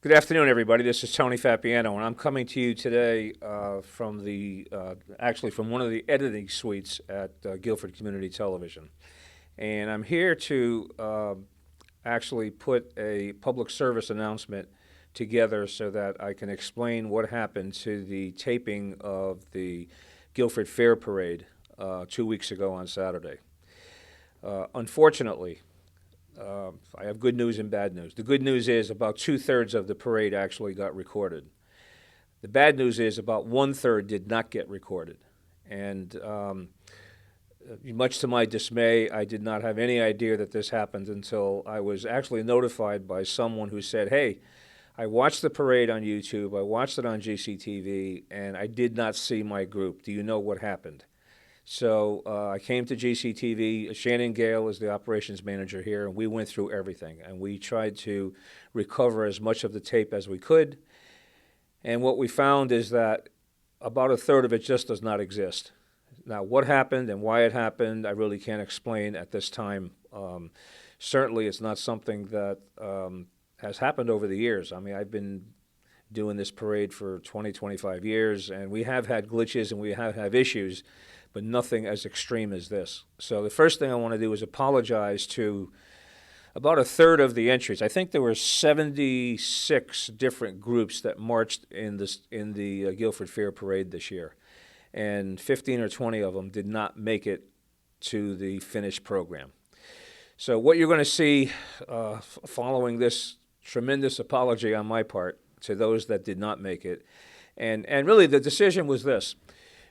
Good afternoon, everybody. This is Tony Fapiano, and I'm coming to you today from actually from one of the editing suites at Guilford Community Television. And I'm here to actually put a public service announcement together so that I can explain what happened to the taping of the Guilford Fair Parade 2 weeks ago on Saturday. Unfortunately, I have good news and bad news. The good news is about 2/3 of the parade actually got recorded. The bad news is about 1/3 did not get recorded. And much to my dismay, I did not have any idea that this happened until I was actually notified by someone who said, "Hey, I watched the parade on YouTube, I watched it on GCTV, and I did not see my group. Do you know what happened?" So I came to GCTV. Shannon Gale is the operations manager here, and we went through everything. And we tried to recover as much of the tape as we could. And what we found is that about 1/3 of it just does not exist. Now, what happened and why it happened, I really can't explain at this time. Certainly, it's not something that has happened over the years. I mean, I've been doing this parade for 20, 25 years, and we have had glitches and we have had issues, but nothing as extreme as this. So the first thing I want to do is apologize to about 1/3 of the entries. I think there were 76 different groups that marched in the Guilford Fair Parade this year, and 15 or 20 of them did not make it to the finished program. So what you're going to see following this tremendous apology on my part to those that did not make it, and really the decision was this: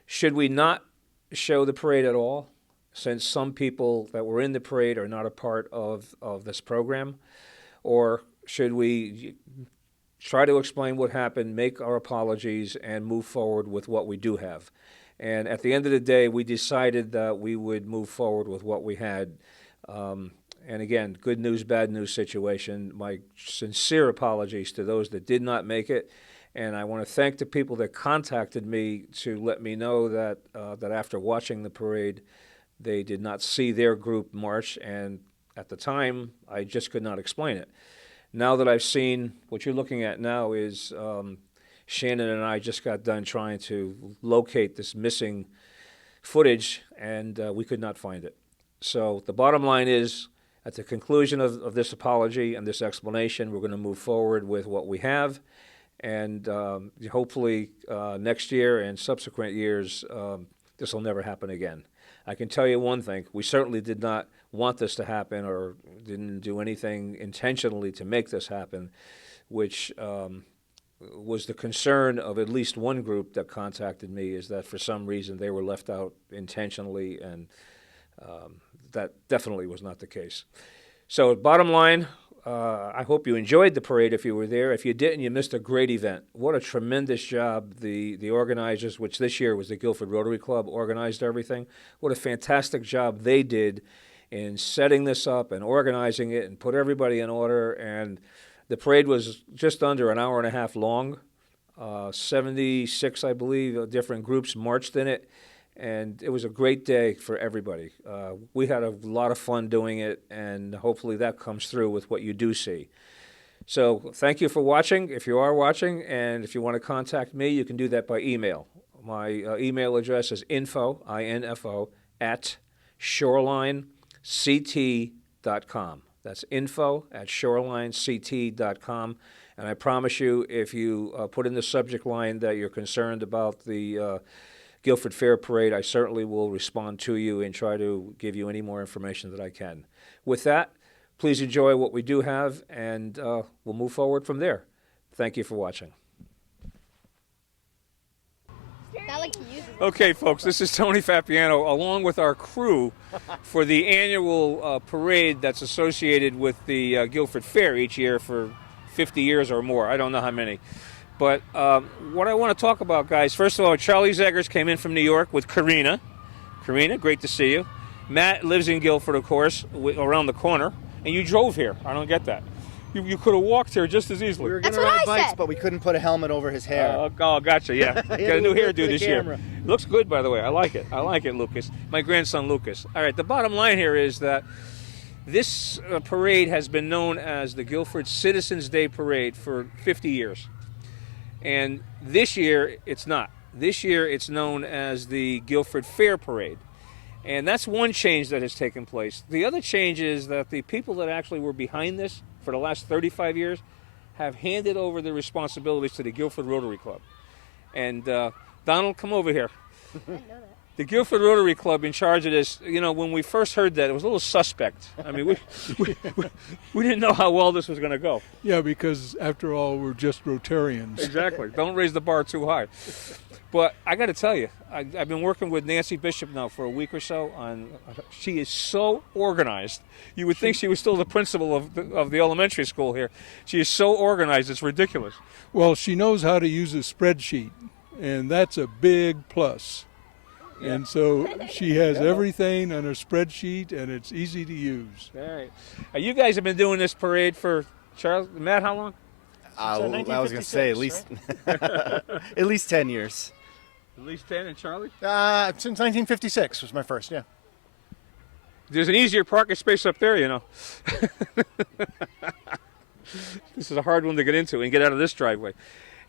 should we not show the parade at all, since some people that were in the parade are not a part of this program? Or should we try to explain what happened, make our apologies, and move forward with what we do have? And at the end of the day, we decided that we would move forward with what we had. And again, good news, bad news situation. My sincere apologies to those that did not make it. And I want to thank the people that contacted me to let me know that that after watching the parade, they did not see their group march. And at the time, I just could not explain it. Now that I've seen what you're looking at now is Shannon and I just got done trying to locate this missing footage, and we could not find it. So the bottom line is, at the conclusion of this apology and this explanation, we're going to move forward with what we have. And hopefully next year and subsequent years, this will never happen again. I can tell you one thing: we certainly did not want this to happen, or didn't do anything intentionally to make this happen, which was the concern of at least one group that contacted me, is that for some reason they were left out intentionally, and that definitely was not the case. So bottom line, I hope you enjoyed the parade if you were there. If you didn't, you missed a great event. What a tremendous job the organizers, which this year was the Guilford Rotary Club, organized everything. What a fantastic job they did in setting this up and organizing it and put everybody in order. And the parade was just under an hour and a half long. 76, I believe, different groups marched in it. And it was a great day for everybody. We had a lot of fun doing it, and hopefully that comes through with what you do see. So thank you for watching, if you are watching, and if you want to contact me, you can do that by email. My email address is info, I-N-F-O, at shorelinect.com. That's info@shorelinect.com. And I promise you, if you put in the subject line that you're concerned about the Guilford Fair Parade, I certainly will respond to you and try to give you any more information that I can. With that, please enjoy what we do have, and we'll move forward from there. Thank you for watching. Okay, folks, this is Tony Fapiano, along with our crew for the annual parade that's associated with the Guilford Fair each year for 50 years or more. I don't know how many. But what I want to talk about, guys, first of all, Charlie Zeggers came in from New York with Karina. Karina, great to see you. Matt lives in Guilford, of course, around the corner, and you drove here. I don't get that. You could have walked here just as easily. We were going to ride bikes, but we couldn't put a helmet over his hair. Oh, gotcha, yeah. Got a new hairdo this year. Looks good, by the way. I like it. I like it, Lucas. My grandson, Lucas. All right, the bottom line here is that This parade has been known as the Guilford Citizens Day Parade for 50 years. And this year, it's not. This year, it's known as the Guilford Fair Parade. And that's one change that has taken place. The other change is that the people that actually were behind this for the last 35 years have handed over the responsibilities to the Guilford Rotary Club. And Donald, come over here. I know that. The Guilford Rotary Club in charge of this, you know, when we first heard that, it was a little suspect. I mean, we didn't know how well this was going to go. Yeah, because after all, we're just Rotarians. Exactly. Don't raise the bar too high. But I got to tell you, I've been working with Nancy Bishop now for a week or so. She is so organized. You would think she was still the principal of the elementary school here. She is so organized, it's ridiculous. Well, she knows how to use a spreadsheet, and that's a big plus. Yeah. And so she has everything on her spreadsheet, and it's easy to use. All right. You guys have been doing this parade for, Matt, how long? I was going to say at least, right? At least 10 years. At least 10, and Charlie? Since 1956 was my first, yeah. There's an easier parking space up there, you know. This is a hard one to get into and get out of this driveway.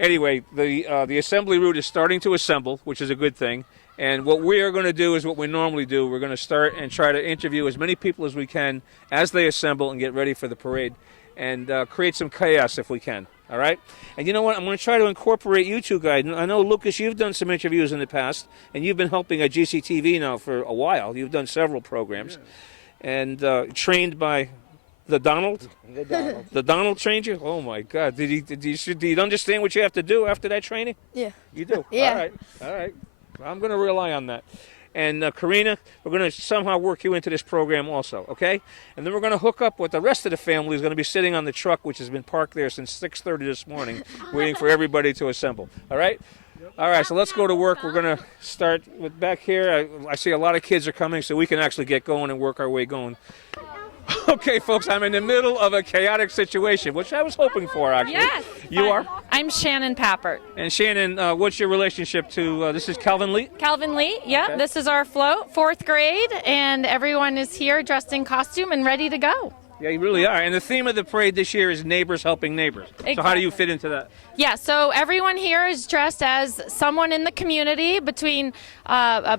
Anyway, the assembly route is starting to assemble, which is a good thing. And what we are going to do is what we normally do. We're going to start and try to interview as many people as we can as they assemble and get ready for the parade, and create some chaos if we can. All right? And you know what? I'm going to try to incorporate you two guys. I know, Lucas, you've done some interviews in the past, and you've been helping at GCTV now for a while. You've done several programs. Yeah. And trained by the Donald? The Donald trained you? Oh, my God. Do you understand what you have to do after that training? Yeah. You do? Yeah. All right. I'm going to rely on that. And Karina, we're going to somehow work you into this program also, okay? And then we're going to hook up with the rest of the family who's going to be sitting on the truck, which has been parked there since 6:30 this morning, waiting for everybody to assemble. All right? Yep. All right, so let's go to work. We're going to start with back here. I see a lot of kids are coming, so we can actually get going and work our way going. Okay, folks, I'm in the middle of a chaotic situation, which I was hoping for, actually. Yes. You are? I'm Shannon Pappert. And Shannon, what's your relationship to, this is Calvin Lee? Calvin Lee, yeah. Okay. This is our float, 4th grade, and everyone is here dressed in costume and ready to go. Yeah, you really are. And the theme of the parade this year is neighbors helping neighbors. Exactly. So how do you fit into that? Yeah, so everyone here is dressed as someone in the community, between a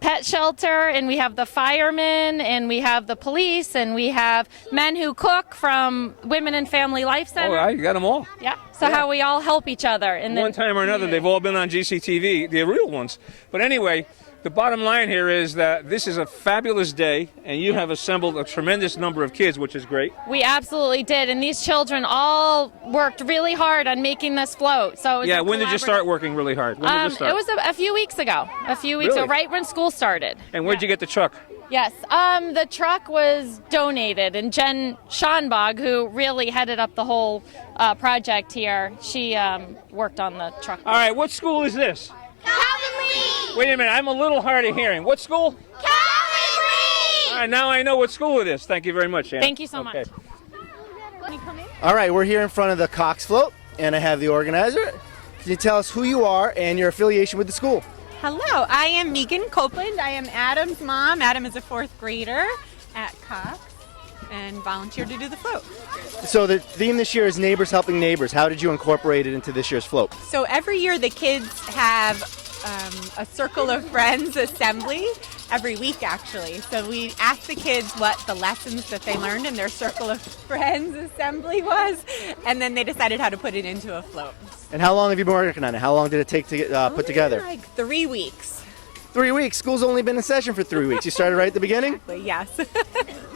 pet shelter, and we have the firemen, and we have the police, and we have men who cook from Women and Family Life Center. Oh, you got them all. Yeah, so how we all help each other. One time or another, they've all been on GCTV, the real ones. But anyway, the bottom line here is that this is a fabulous day, and you have assembled a tremendous number of kids, which is great. We absolutely did, and these children all worked really hard on making this float. So yeah, when did you start working really hard? When did you start? It was a few weeks ago. Ago, right when school started. And where'd you get the truck? Yes, the truck was donated, and Jen Schonbog, who really headed up the whole project here, she worked on the truck. All right, what school is this? Calvin Lee! Wait a minute, I'm a little hard of hearing. What school? Calvin Lee! All right, now I know what school it is. Thank you very much, Ann. Thank you so much. All right, we're here in front of the Cox Float, and I have the organizer. Can you tell us who you are and your affiliation with the school? Hello, I am Megan Copeland. I am Adam's mom. Adam is a 4th grader at Cox and volunteered to do the float. So the theme this year is Neighbors Helping Neighbors. How did you incorporate it into this year's float? So every year the kids have a Circle of Friends assembly every week, actually. So we asked the kids what the lessons that they learned in their Circle of Friends assembly was, and then they decided how to put it into a float. And how long have you been working on it? How long did it take to get put together? Like 3 weeks. 3 weeks. School's only been in session for 3 weeks. You started right at the beginning? Exactly, yes.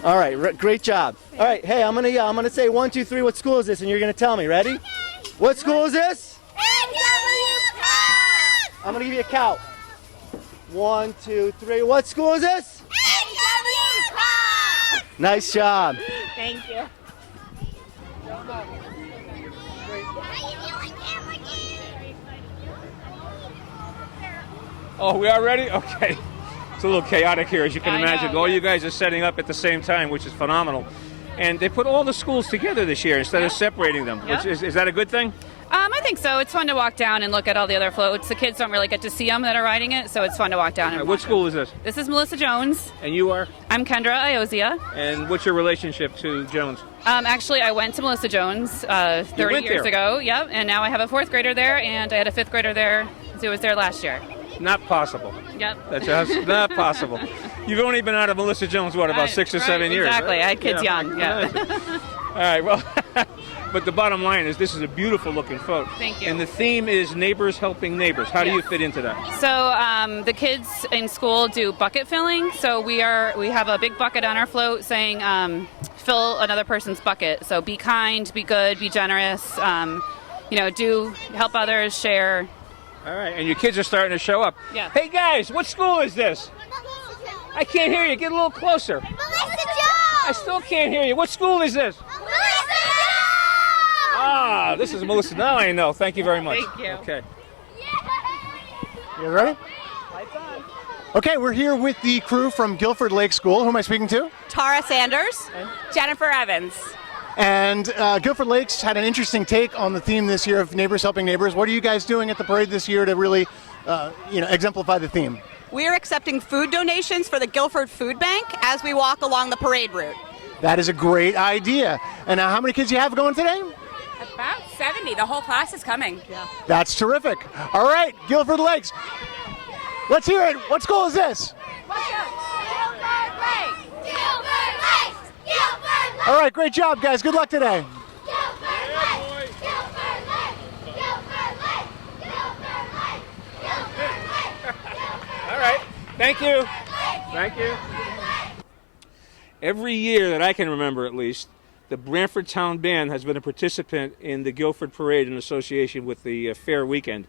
All right, great job. All right, hey, I'm gonna say 1, 2, 3. What school is this? And you're gonna tell me. Ready? What school is this? I'm gonna give you a count. 1, 2, 3. What school is this? Nice job. Thank you. Oh, we are ready? Okay. It's a little chaotic here, as you can imagine. know, all yeah. you guys are setting up at the same time, which is phenomenal. And they put all the schools together this year instead of separating them. Yeah. Which is that a good thing? I think so. It's fun to walk down and look at all the other floats. The kids don't really get to see them that are riding it, so it's fun to walk down and What watch school them. is this? This is Melissa Jones. And you are? I'm Kendra Iozia. And what's your relationship to Jones? Actually, I went to Melissa Jones 30 years ago. Yep, and now I have a 4th grader there, and I had a 5th grader there who was there last year. Not possible. Yep. That's just not possible. You've only been out of Melissa Jones, what, about 6 or 7 years? Exactly. Right? I had kids young. Yeah. All right, well, but the bottom line is this is a beautiful looking float. Thank you. And the theme is neighbors helping neighbors. How do you fit into that? So the kids in school do bucket filling. So we have a big bucket on our float saying fill another person's bucket. So be kind, be good, be generous. Do help others, share. All right, and your kids are starting to show up. Yeah. Hey guys, what school is this? I can't hear you. Get a little closer. Melissa Jones! I still can't hear you. What school is this? Melissa Jones! Ah, this is Melissa. Now I know. Thank you very much. Thank you. Okay. You guys ready? Okay, we're here with the crew from Guilford Lake School. Who am I speaking to? Tara Sanders, Jennifer Evans. And Guilford Lakes had an interesting take on the theme this year of neighbors helping neighbors. What are you guys doing at the parade this year to really, exemplify the theme? We are accepting food donations for the Guilford Food Bank as we walk along the parade route. That is a great idea. And how many kids do you have going today? About 70. The whole class is coming. Yeah. That's terrific. All right, Guilford Lakes. Let's hear it. What school is this? All right, great job, guys. Good luck today. All right. Thank you. Thank you. Every year that I can remember, at least, the Brantford Town Band has been a participant in the Guilford Parade in association with the fair weekend.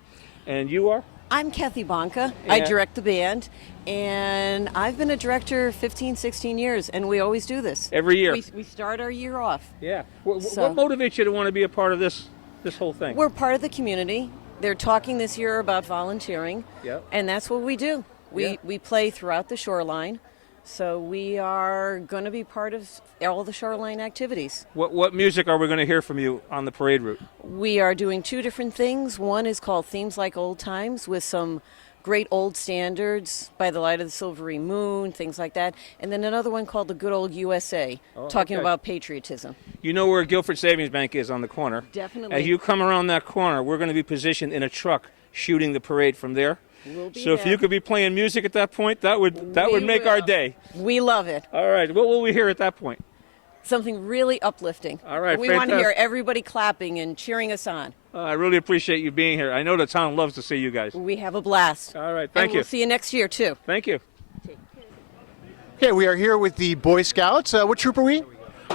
And you are? I'm Kathy Bonka. I Yeah. direct the band, and I've been a director 15, 16 years, and we always do this. Every year. We start our year off. Yeah. So- What motivates you to want to be a part of this whole thing? We're part of the community. They're talking this year about volunteering, Yep. and that's what we do. We play throughout the shoreline, so we are going to be part of all the shoreline activities. What music are we going to hear from you on the parade route? We are doing 2 different things. One is called Themes Like Old Times, with some great old standards, By the Light of the Silvery Moon, things like that. And then another one called The Good Old USA, talking okay. about patriotism. You know where Guilford Savings Bank is on the corner. Definitely. As you come around that corner, we're going to be positioned in a truck shooting the parade from there. We'll be So if there. you could be playing music at that point, that would We make our will. day. We love it. All right. What will we hear at that point? Something really uplifting. All right, We want to hear fantastic. everybody clapping and cheering us on. I really appreciate you being here. I know the town loves to see you guys. We have a blast. All right. And Thank you. We'll see you next year, too. Thank you. Okay, we are here with the Boy Scouts. What troop are we?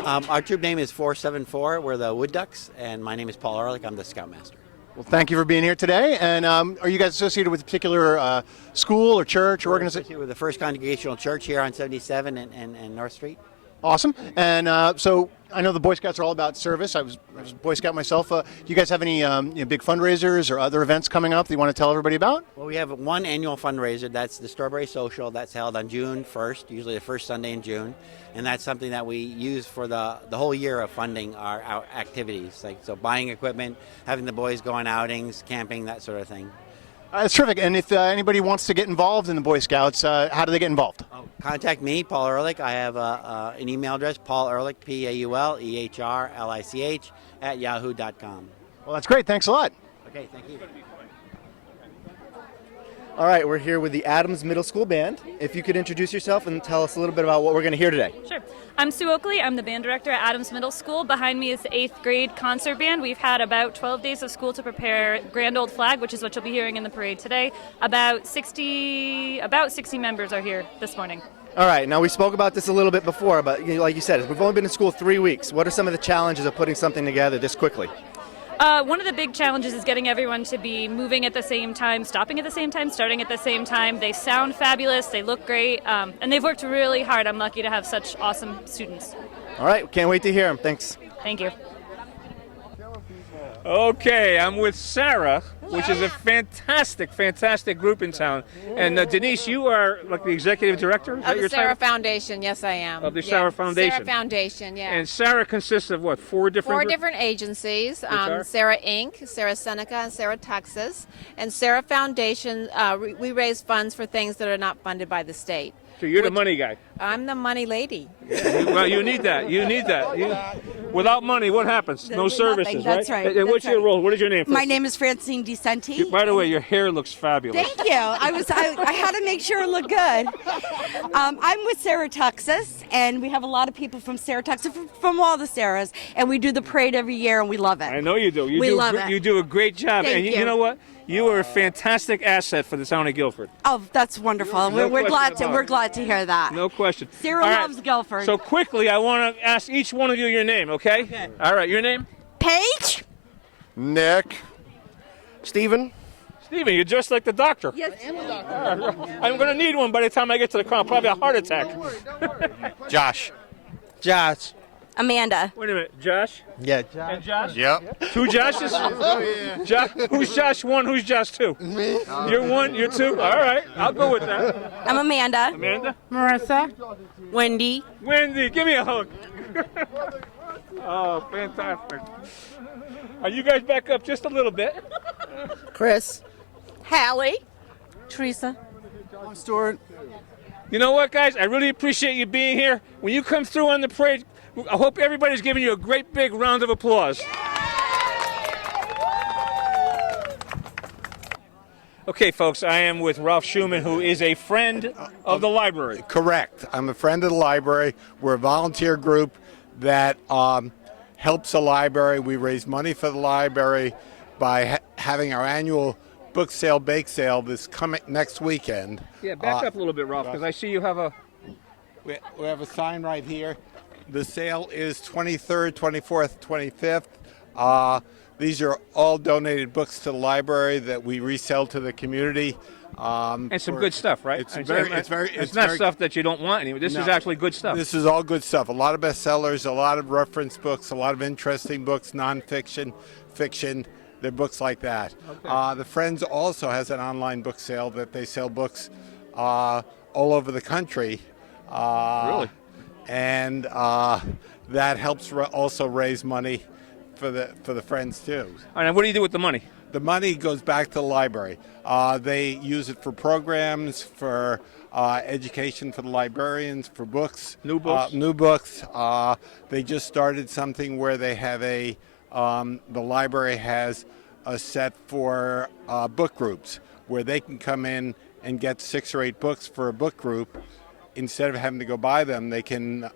Our troop name is 474. We're the Wood Ducks, and my name is Paul Ehrlich. I'm the Scoutmaster. Well, thank you for being here today. And are you guys associated with a particular school or church or organization? We're the First Congregational Church here on 77 and North Street. Awesome. And so I know the Boy Scouts are all about service. I was a Boy Scout myself. Do you guys have any big fundraisers or other events coming up that you want to tell everybody about? Well, we have one annual fundraiser. That's the Strawberry Social. That's held on June 1st, usually the first Sunday in June. And that's something that we use for the whole year of funding our activities. So buying equipment, having the boys go on outings, camping, that sort of thing. It's terrific. And if anybody wants to get involved in the Boy Scouts, how do they get involved? Contact me, Paul Ehrlich. I have an email address, Paul Ehrlich, PAULEHRLICH, @yahoo.com. Well, that's great. Thanks a lot. Okay, thank you. All right, we're here with the Adams Middle School Band. If you could introduce yourself and tell us a little bit about what we're going to hear today. Sure. I'm Sue Oakley. I'm the band director at Adams Middle School. Behind me is the 8th grade concert band. We've had about 12 days of school to prepare Grand Old Flag, which is what you'll be hearing in the parade today. About 60 members are here this morning. All right, now we spoke about this a little bit before, but like you said, we've only been in school 3 weeks. What are some of the challenges of putting something together this quickly? One of the big challenges is getting everyone to be moving at the same time, stopping at the same time, starting at the same time. They sound fabulous, they look great, and they've worked really hard. I'm lucky to have such awesome students. All right, can't wait to hear them. Thanks. Thank you. Okay, I'm with Sarah, which is a fantastic group in town. And Denise, you are like the executive director? Is that Of your the Sarah title? Foundation, yes I am. Of the Sarah Foundation. Sarah Foundation, yeah. And Sarah consists of what, four different agencies, are? Sarah Inc., Sarah Seneca, and Sarah Texas. And Sarah Foundation, we raise funds for things that are not funded by the state. So you're the money guy. I'm the money lady. Well, you need that. Without money, what happens? No services, Nothing. That's right. And what's your role? What is your name? My name is Francine DeCenti. By the way, your hair looks fabulous. Thank you. I had to make sure it looked good. I'm with Sarah Texas, and we have a lot of people from Sarah Texas, from all the Sarahs, and we do the parade every year, and we love it. I know you do. We love it. You do a great job. Thank and you know what? You are a fantastic asset for the town of Guilford. Oh, that's wonderful. No We're glad question to. about We're it. glad to hear that. No question. Sarah All right. loves Guilford. So quickly, I want to ask each one of you your name, okay? All right, your name? Paige. Nick. Stephen. Stephen, you're just like the doctor. Yes, I am a doctor. I'm going to need one by the time I get to the car. Probably a heart attack. Josh. Josh. Amanda. Wait a minute, Josh? Yeah, Josh. And Josh? Yep. Two Joshes? Who's Josh 1? Who's Josh 2? Me. You're 1, you're 2? All right, I'll go with that. I'm Amanda. Amanda? Marissa. Wendy. Wendy, give me a hug. Oh, fantastic. Are you guys back up just a little bit? Chris. Hallie. Teresa. I'm Stuart. You know what, guys? I really appreciate you being here. When you come through on the parade, I hope everybody's giving you a great big round of applause. Okay, folks, I am with Ralph Schumann, who is a friend of the library. Correct. I'm a friend of the library. We're a volunteer group that helps the library. We raise money for the library by having our annual book sale, bake sale this coming next weekend. Yeah, back up a little bit, Ralph, because I see you have a... We have a sign right here. The sale is 23rd, 24th, 25th. These are all donated books to the library that we resell to the community. And some good stuff, right? It's not stuff that you don't want anymore. This is actually good stuff. This is all good stuff. A lot of bestsellers, a lot of reference books, a lot of interesting books, nonfiction, fiction. They're books like that. Okay. The Friends also has an online book sale that they sell books all over the country. Really? And that helps also raise money for the Friends too. All right, what do you do with the money? The money goes back to the library. They use it for programs, for education for the librarians, for books. New books? New books. They just started something where they have the library has a set for book groups where they can come in and get 6 or 8 books for a book group. Instead of having to go buy them, they can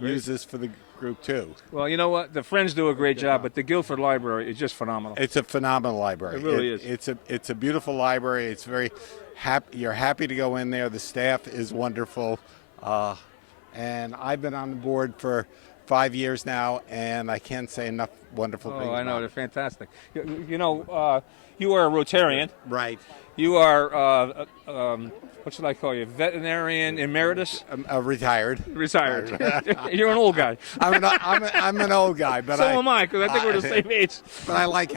use this for the group too. Well, you know what? The Friends do a great job, but the Guilford Library is just phenomenal. It's a phenomenal library. It really is. It's a beautiful library. It's very happy. You're happy to go in there. The staff is wonderful, and I've been on the board for 5 years now, and I can't say enough wonderful things. Oh, I know. about They're fantastic. You know, you are a Rotarian. Right. You are, what should I call you, veterinarian emeritus? Retired. Retired. You're an old guy. I'm an old guy, but so am I, because I think we're the same age. But I like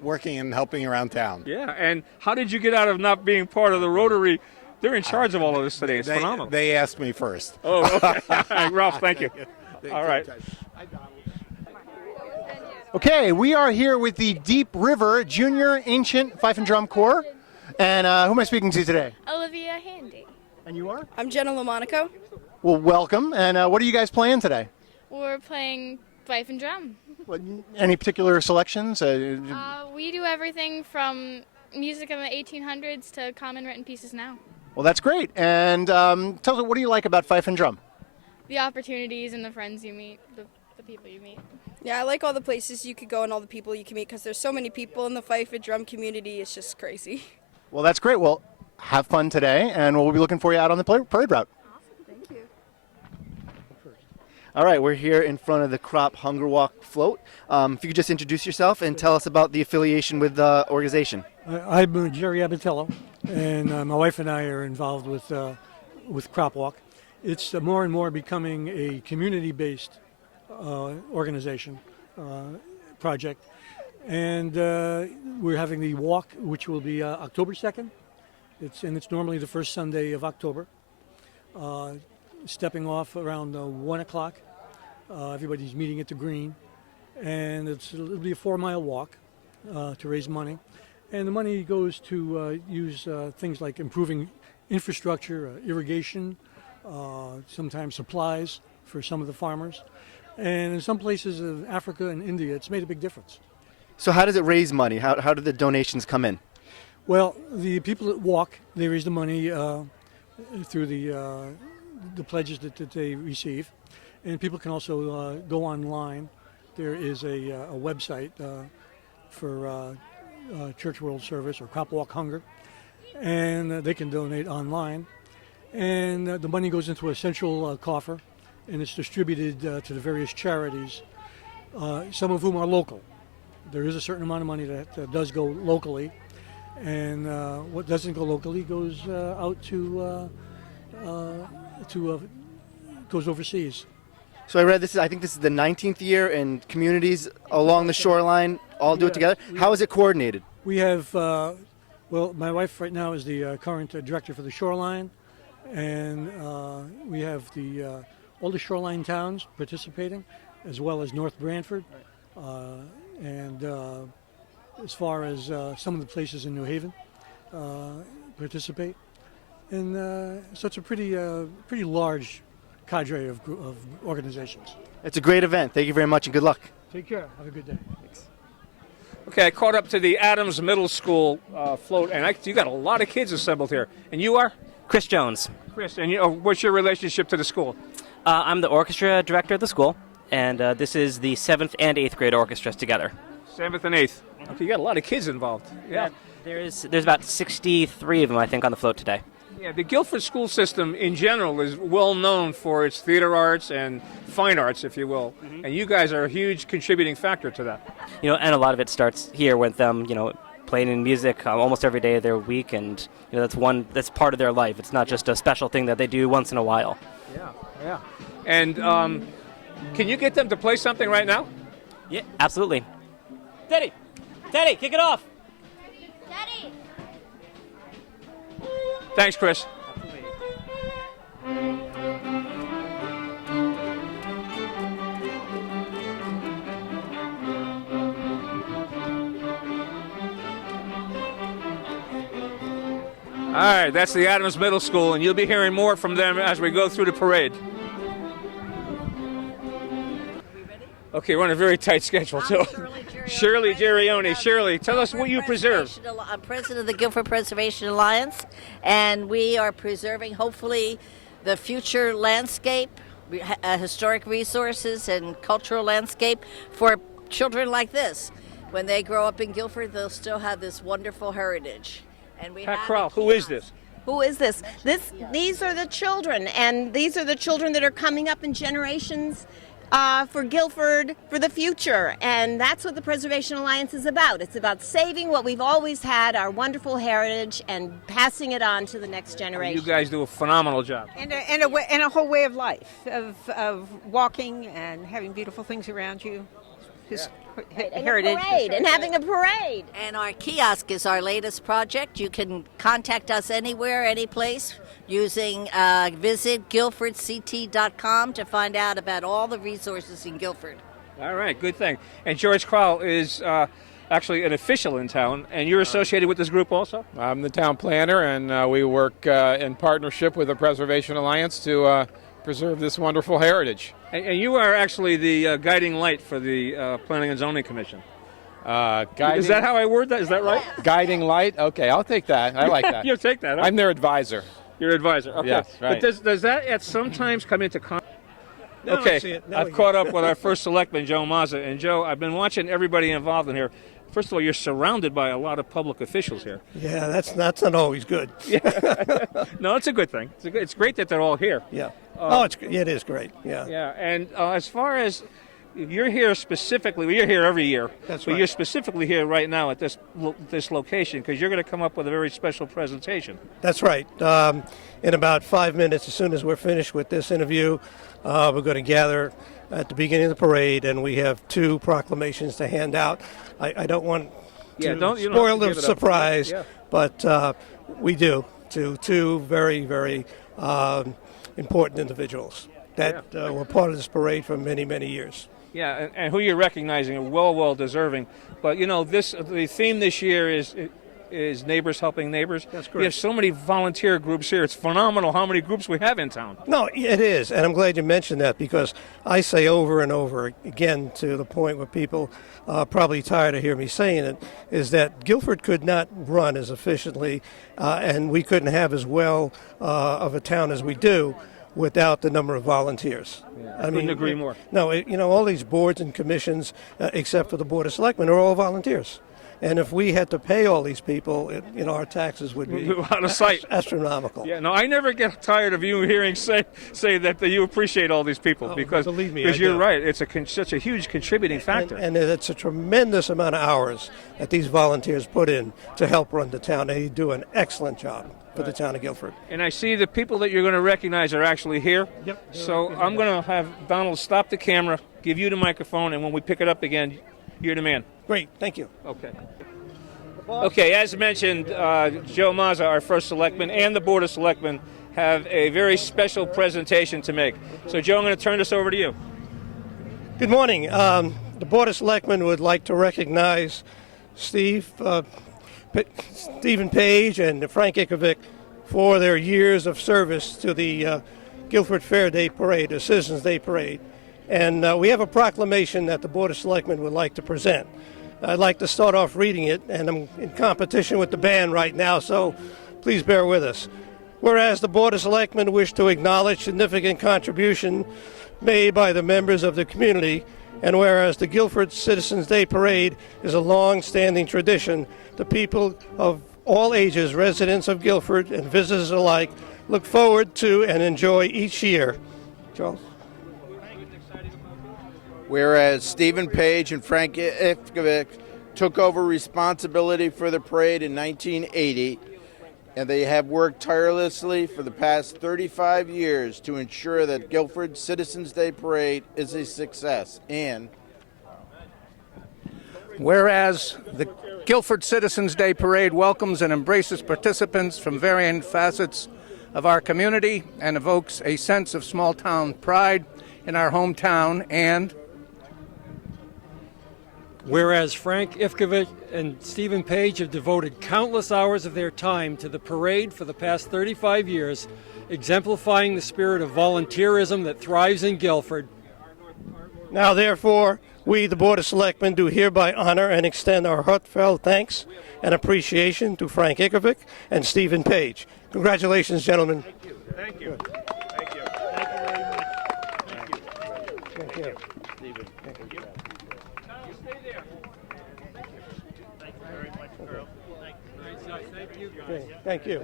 working and helping around town. Yeah, and how did you get out of not being part of the Rotary? They're in charge of all of this today. It's phenomenal. They asked me first. Oh, okay. Ralph, thank you. All right. Okay, we are here with the Deep River Junior Ancient Fife and Drum Corps. And who am I speaking to today? Olivia Handy. And you are? I'm Jenna LaMonaco. Well, welcome. And what are you guys playing today? We're playing fife and drum. Any particular selections? We do everything from music in the 1800s to common written pieces now. Well, that's great. And tell us, what do you like about fife and drum? The opportunities and the friends you meet, the people you meet. Yeah, I like all the places you could go and all the people you can meet because there's so many people in the fife and drum community. It's just crazy. Well, that's great. Well, have fun today, and we'll be looking for you out on the parade route. Awesome, thank you. All right, we're here in front of the Crop Hunger Walk float. If you could just introduce yourself and tell us about the affiliation with the organization. I'm Jerry Abatello, and my wife and I are involved with Crop Walk. It's more and more becoming a community-based organization, project, And we're having the walk, which will be October 2nd. It's normally the first Sunday of October. Stepping off around 1 o'clock. Everybody's meeting at the green. And it'll be a 4-mile walk to raise money. And the money goes to use things like improving infrastructure, irrigation, sometimes supplies for some of the farmers. And in some places of Africa and India, it's made a big difference. So how does it raise money? How do the donations come in? Well, the people that walk, they raise the money through the pledges that they receive. And people can also go online. There is a website for Church World Service or Crop Walk Hunger, and they can donate online. And the money goes into a central coffer, and it's distributed to the various charities, some of whom are local. There is a certain amount of money that does go locally, and what doesn't go locally goes out goes overseas. So I read I think this is the 19th year, and communities along the shoreline all do it together. How is it coordinated? We have, well, my wife right now is the current director for the shoreline, and we have all the shoreline towns participating, as well as North Branford, and as far as some of the places in New Haven participate. And so it's a pretty large cadre of organizations. It's a great event. Thank you very much, and good luck. Take care. Have a good day. Thanks. Okay, I caught up to the Adams Middle School float, and you got a lot of kids assembled here. And you are? Chris Jones. Chris, and what's your relationship to the school? I'm the orchestra director of the school, and this is the 7th and 8th grade orchestras together. 7th and 8th. Okay, you got a lot of kids involved. Yeah. There's about 63 of them, I think, on the float today. Yeah, the Guilford school system in general is well known for its theater arts and fine arts, if you will. Mm-hmm. And you guys are a huge contributing factor to that. And a lot of it starts here with them, playing in music almost every day of their week, and that's part of their life. It's not just a special thing that they do once in a while. Yeah. And can you get them to play something right now? Yeah, absolutely. Teddy, kick it off. Thanks, Chris. All right, that's the Adams Middle School, and you'll be hearing more from them as we go through the parade. Okay, we're on a very tight schedule, too. Shirley Gerioni. Shirley, tell us what you preserve. I'm president of the Guilford Preservation Alliance, and we are preserving, hopefully, the future landscape, historic resources, and cultural landscape for children like this. When they grow up in Guilford, they'll still have this wonderful heritage. And we Pat Crowell, who is this? Who is this? These are the children, and these are the children that are coming up in generations for Guilford for the future, and that's what the Preservation Alliance is about. It's about saving what we've always had, our wonderful heritage, and passing it on to the next generation. You guys do a phenomenal job. And a whole way of life, of walking and having beautiful things around you. Heritage. And having a parade. And our kiosk is our latest project. You can contact us anywhere, any place, using visit guilfordct.com to find out about all the resources in Guilford. All right, good thing. And George Crowell is actually an official in town, and you're associated with this group also? I'm the town planner, and we work in partnership with the Preservation Alliance to preserve this wonderful heritage. And you are actually the guiding light for the Planning and Zoning Commission. Is that how I word that? Is that right? Guiding light? Okay, I'll take that. I like that. You'll take that. Huh? I'm their advisor. Your advisor. Okay. Yes, right. But does that at sometimes come into conflict? No, Okay, I've caught up with our first selectman, Joe Mazza. And Joe, I've been watching everybody involved in here. First of all, you're surrounded by a lot of public officials here. Yeah, that's not always good. No, it's a good thing. It's great that they're all here. Yeah. It is great. Yeah. Yeah, and as far as you're here specifically, well, you're here every year. That's but right. You're specifically here right now at this location because you're going to come up with a very special presentation. That's right. In about 5 minutes, as soon as we're finished with this interview, we're going to gather at the beginning of the parade, and we have 2 proclamations to hand out. I don't want to You don't have spoil to the give it up. surprise, Yeah. but we do, to 2 very, very important individuals that were part of this parade for many, many years. Yeah, and who you're recognizing are well deserving. But the theme this year is neighbors helping neighbors. That's correct. We have so many volunteer groups here. It's phenomenal how many groups we have in town. No, it is, and I'm glad you mentioned that, because I say over and over again, to the point where people are probably tired of hearing me saying it, is that Guilford could not run as efficiently, and we couldn't have as well of a town as we do without the number of volunteers. I couldn't agree more. No, all these boards and commissions, except for the Board of Selectmen, are all volunteers. And if we had to pay all these people, our taxes would be Out of sight. astronomical. Yeah, no, I never get tired of you hearing say that you appreciate all these people, because believe me, I you're do. right. It's such a huge contributing factor. And it's a tremendous amount of hours that these volunteers put in to help run the town. They do an excellent job for the town of Guilford. And I see the people that you're going to recognize are actually here. Yep. So I'm going to have Donald stop the camera, give you the microphone, and when we pick it up again, you're the man. Great, thank you. Okay. Okay, as mentioned, Joe Mazza, our first selectman, and the Board of Selectmen have a very special presentation to make. So, Joe, I'm going to turn this over to you. Good morning. The Board of Selectmen would like to recognize Stephen Page and Frank Ikovic for their years of service to the Guilford Fair Day Parade, the Citizens Day Parade. And we have a proclamation that the Board of Selectmen would like to present. I'd like to start off reading it, and I'm in competition with the band right now, so please bear with us. Whereas the Board of Selectmen wish to acknowledge significant contribution made by the members of the community, and whereas the Guilford Citizens Day Parade is a long-standing tradition, the people of all ages, residents of Guilford and visitors alike, look forward to and enjoy each year. Charles? Whereas Stephen Page and Frank Ikovic took over responsibility for the parade in 1980, and they have worked tirelessly for the past 35 years to ensure that Guilford Citizens Day Parade is a success. And whereas the Guilford Citizens Day Parade welcomes and embraces participants from varying facets of our community and evokes a sense of small-town pride in our hometown, and whereas Frank Ikovic and Stephen Page have devoted countless hours of their time to the parade for the past 35 years, exemplifying the spirit of volunteerism that thrives in Guilford. Now, therefore, we, the Board of Selectmen, do hereby honor and extend our heartfelt thanks and appreciation to Frank Ikovic and Stephen Page. Congratulations, gentlemen. Thank you. Thank you very much. Thank you. Stephen. Thank you. You stay there. Thank you very much, Carl. Thank you, guys. Okay, thank you.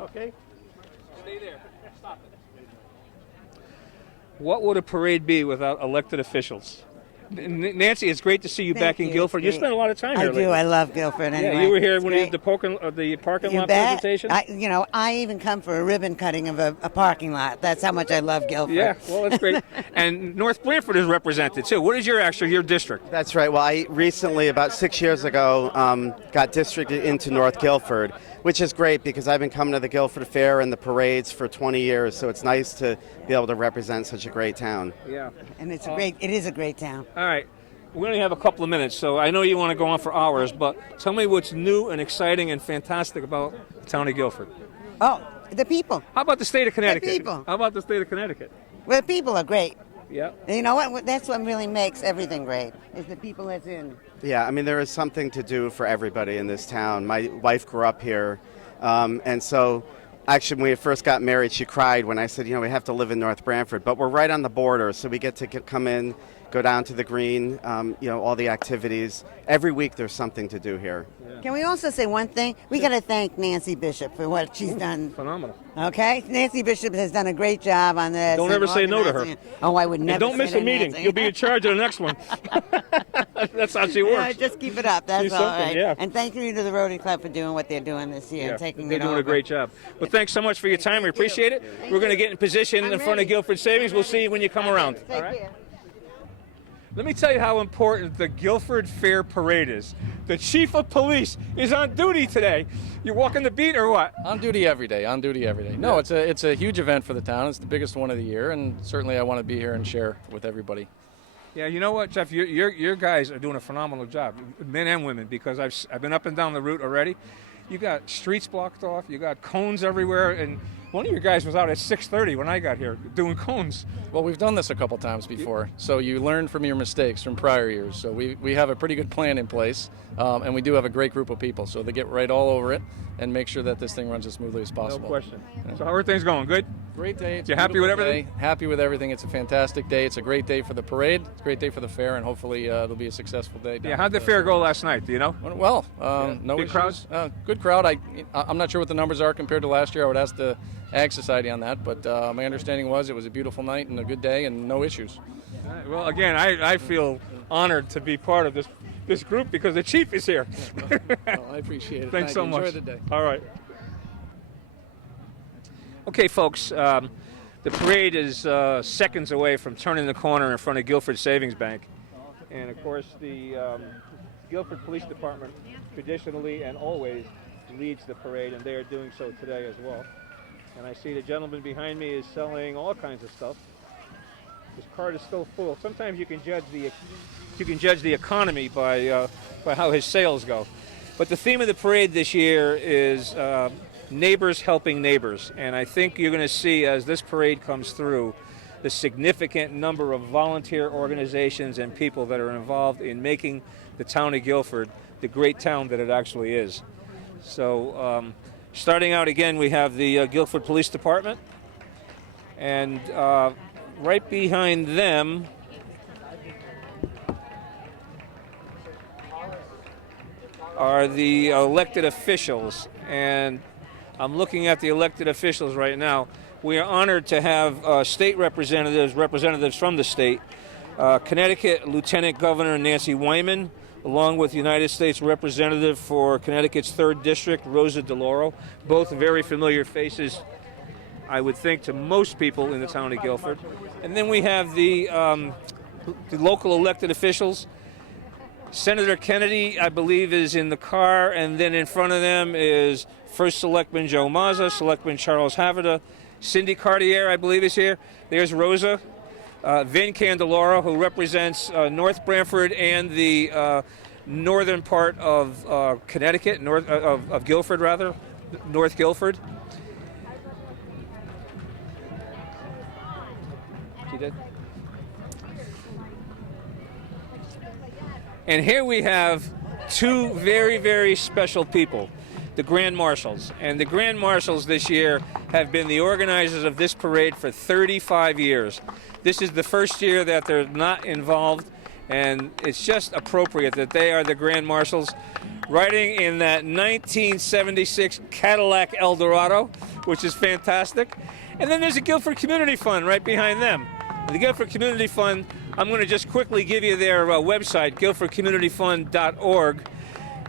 Okay. Stay there. Stop it. What would a parade be without elected officials? Nancy, it's great to see you back in Guilford. You spent a lot of time here lately. I do. I love Guilford. Anyway. Yeah, you were here It's when great. the parking You lot bet. presentation. I even come for a ribbon cutting of a parking lot. That's how much I love Guilford. Yeah, well, that's great. And North Branford is represented too. What is your district? That's right. Well, I recently, about 6 years ago, got districted into North Guilford, which is great because I've been coming to the Guilford Fair and the parades for 20 years, so it's nice to be able to represent such a great town. Yeah. And it is a great town. All right. We only have a couple of minutes, so I know you want to go on for hours, but tell me what's new and exciting and fantastic about the town of Guilford. Oh, the people. How about the state of Connecticut? The people. How about the state of Connecticut? Well, the people are great. Yeah. And you know what? That's what really makes everything great, is the people that's in. Yeah, I mean, there is something to do for everybody in this town. My wife grew up here, and so actually when we first got married, she cried when I said, we have to live in North Branford, but we're right on the border, so we get to come in, go down to the green, all the activities. Every week there's something to do here. Yeah. Can we also say one thing? We got to thank Nancy Bishop for what she's done. Phenomenal. Okay? Nancy Bishop has done a great job on this. Don't and ever say no to her. organizing it. Oh, I would never And don't say miss no, a meeting. Nancy. You'll be in charge of the next one. That's how she works. Yeah, just keep it up. That's She's all something, right. yeah. And thank you to the Rotary Club for doing what they're doing this year and taking they're it doing over. a great job. Well, thanks so much for your time. We appreciate it. We're going to get in position in front of Guilford Savings. We'll see you when you come around. All right? Let me tell you how important the Guilford Fair Parade is. The Chief of Police is on duty today. You walking the beat or what? On duty every day. On duty every day. No, it's a huge event for the town. It's the biggest one of the year, and certainly I want to be here and share with everybody. Yeah, you know what, Jeff? Your guys are doing a phenomenal job, men and women, because I've been up and down the route already. You got streets blocked off. You got cones everywhere, and one of your guys was out at 6:30 when I got here doing cones. Well, we've done this a couple times before, so you learn from your mistakes from prior years. So we have a pretty good plan in place, and we do have a great group of people. So they get right all over it and make sure that this thing runs as smoothly as possible. No question. So how are things going? Good? Great day. It's you a happy with beautiful everything? day. Happy with everything. It's a fantastic day. It's a great day for the parade. It's a great day for the fair, and hopefully it'll be a successful day. Yeah, how'd the fair go last night? Do you know? Well, no Big issues. crowds? Good crowd. I'm not sure what the numbers are compared to last year. I would ask the Ag Society on that, but my understanding was it was a beautiful night and a good day and no issues. All right, well, again, I feel honored to be part of this group because the chief is here. Well, I appreciate it. Thanks Thank so you. much. Enjoy the day. All right. Okay, folks, the parade is seconds away from turning the corner in front of Guilford Savings Bank. And, of course, the Guilford Police Department traditionally and always leads the parade, and they are doing so today as well. And I see the gentleman behind me is selling all kinds of stuff. His cart is still full. Sometimes you can judge the economy by how his sales go. But the theme of the parade this year is neighbors helping neighbors. And I think you're going to see as this parade comes through the significant number of volunteer organizations and people that are involved in making the town of Guilford the great town that it actually is. So starting out again, we have the Guilford Police Department. And right behind them are the elected officials. And I'm looking at the elected officials right now. We are honored to have state representatives from the state. Connecticut Lieutenant Governor Nancy Wyman, along with United States Representative for Connecticut's 3rd District, Rosa DeLauro. Both very familiar faces, I would think, to most people in the town of Guilford. And then we have the local elected officials. Senator Kennedy, I believe, is in the car, and then in front of them is First Selectman Joe Mazza, Selectman Charles Haverda, Cindy Cartier, I believe, is here. There's Rosa. Vin Candelora, who represents North Branford and the northern part of Connecticut, of Guilford, rather, North Guilford. She did. And here we have two very, very special people, the Grand Marshals. And the Grand Marshals this year have been the organizers of this parade for 35 years. This is the first year that they're not involved, and it's just appropriate that they are the Grand Marshals, riding in that 1976 Cadillac Eldorado, which is fantastic. And then there's a Guilford Community Fund right behind them. The Guilford Community Fund, I'm going to just quickly give you their website, guilfordcommunityfund.org.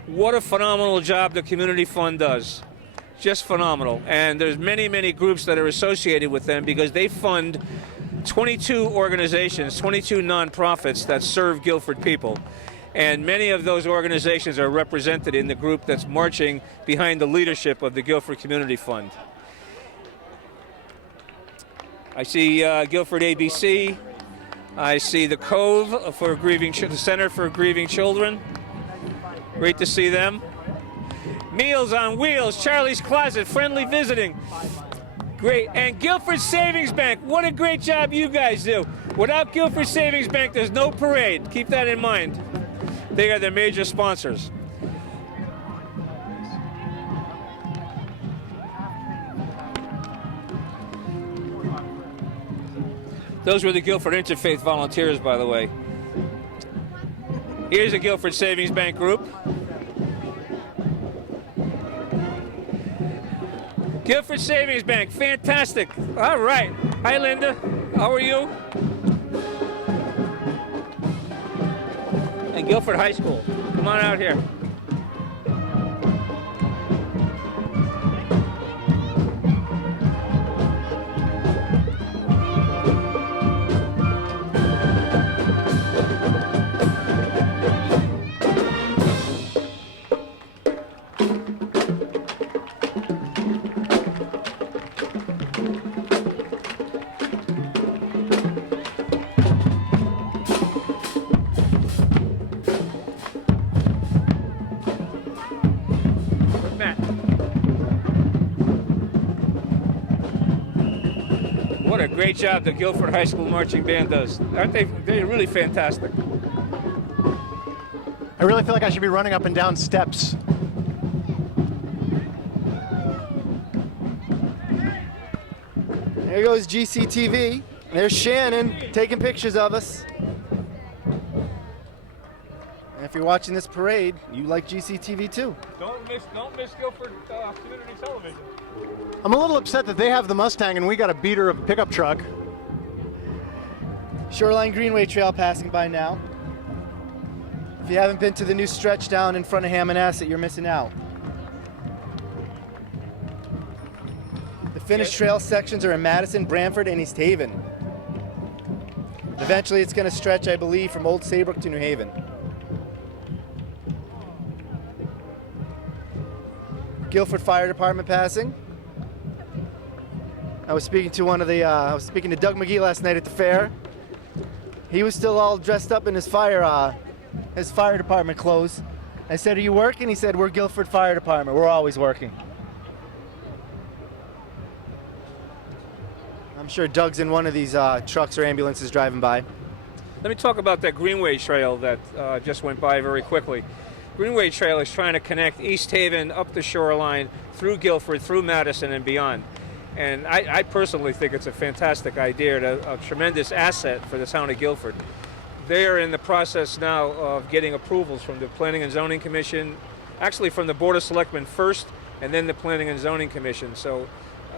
What a phenomenal job the Community Fund does. Just phenomenal. And there's many, many groups that are associated with them because they fund 22 organizations, 22 nonprofits that serve Guilford people. And many of those organizations are represented in the group that's marching behind the leadership of the Guilford Community Fund. I see Guilford ABC. I see the Cove for the Center for Grieving Children. Great to see them. Meals on Wheels, Charlie's Closet, Friendly Visiting. Great. And Guilford Savings Bank. What a great job you guys do. Without Guilford Savings Bank, there's no parade. Keep that in mind. They are their major sponsors. Those were the Guilford Interfaith Volunteers, by the way. Here's a Guilford Savings Bank group. Guilford Savings Bank, fantastic. All right. Hi, Linda. How are you? And Guilford High School. Come on out here. What a great job the Guilford High School Marching Band does. Aren't they? They're really fantastic. I really feel like I should be running up and down steps. There goes GCTV. There's Shannon taking pictures of us. And if you're watching this parade, you like GCTV too. Don't miss Guilford Community Television. I'm a little upset that they have the Mustang and we got a beater of a pickup truck. Shoreline Greenway Trail passing by now. If you haven't been to the new stretch down in front of Hammonasset, you're missing out. The finished trail sections are in Madison, Brantford, and East Haven. Eventually it's going to stretch, I believe, from Old Saybrook to New Haven. Guilford Fire Department passing. I was speaking to Doug McGee last night at the fair. He was still all dressed up in his fire department clothes. I said, "Are you working?" He said, "We're Guilford Fire Department. We're always working." I'm sure Doug's in one of these trucks or ambulances driving by. Let me talk about that Greenway Trail that just went by very quickly. Greenway Trail is trying to connect East Haven up the shoreline, through Guilford, through Madison, and beyond. And I personally think it's a fantastic idea, a tremendous asset for the town of Guilford. They are in the process now of getting approvals from the Planning and Zoning Commission, actually from the Board of Selectmen first, and then the Planning and Zoning Commission. So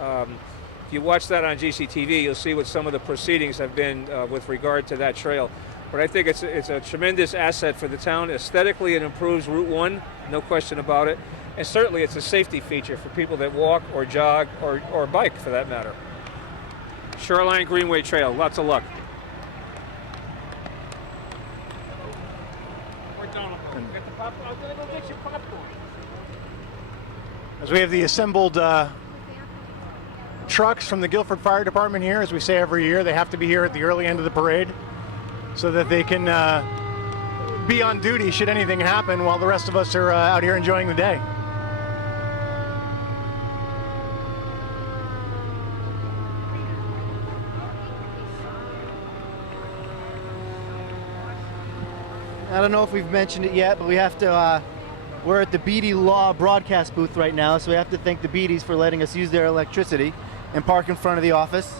if you watch that on GCTV, you'll see what some of the proceedings have been with regard to that trail. But I think it's a tremendous asset for the town. Aesthetically, it improves Route 1, no question about it. And certainly it's a safety feature for people that walk or jog or bike, for that matter. Shoreline Greenway Trail, lots of luck. As we have the assembled trucks from the Guilford Fire Department here, as we say every year, they have to be here at the early end of the parade so that they can be on duty should anything happen while the rest of us are out here enjoying the day. I don't know if we've mentioned it yet, but we have to, we're at the Beatty Law broadcast booth right now, so we have to thank the Beatties for letting us use their electricity and park in front of the office.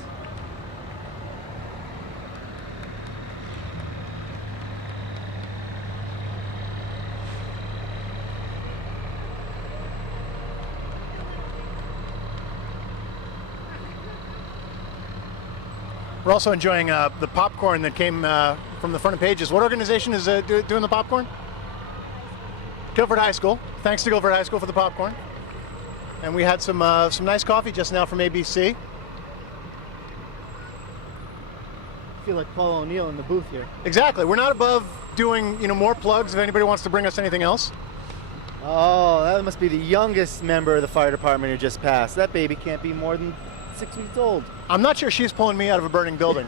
We're also enjoying the popcorn that came from the front of pages. What organization is doing the popcorn? Guilford High School. Thanks to Guilford High School for the popcorn. And we had some nice coffee just now from ABC. I feel like Paul O'Neill in the booth here. Exactly. We're not above doing more plugs if anybody wants to bring us anything else. Oh, that must be the youngest member of the fire department who just passed. That baby can't be more than 6 weeks old. I'm not sure she's pulling me out of a burning building.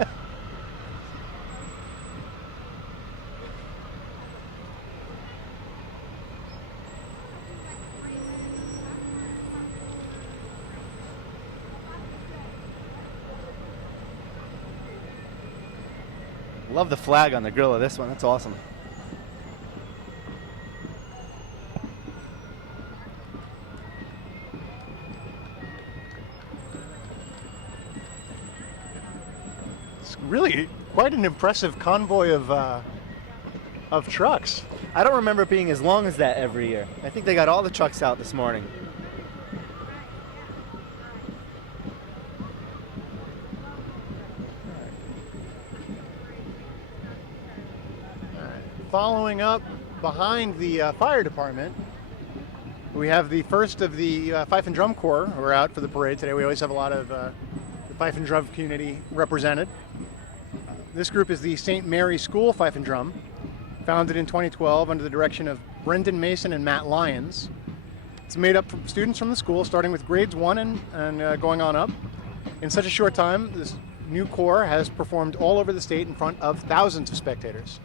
Love the flag on the grill of this one. That's awesome. It's really quite an impressive convoy of trucks. I don't remember it being as long as that every year. I think they got all the trucks out this morning. following up behind the fire department, we have the first of the Fife and Drum Corps who are out for the parade today. We always have a lot of the Fife and Drum community represented. This group is the St. Mary's School Fife and Drum, founded in 2012 under the direction of Brendan Mason and Matt Lyons. It's made up of students from the school, starting with grades 1 and going on up. In such a short time, this new corps has performed all over the state in front of thousands of spectators.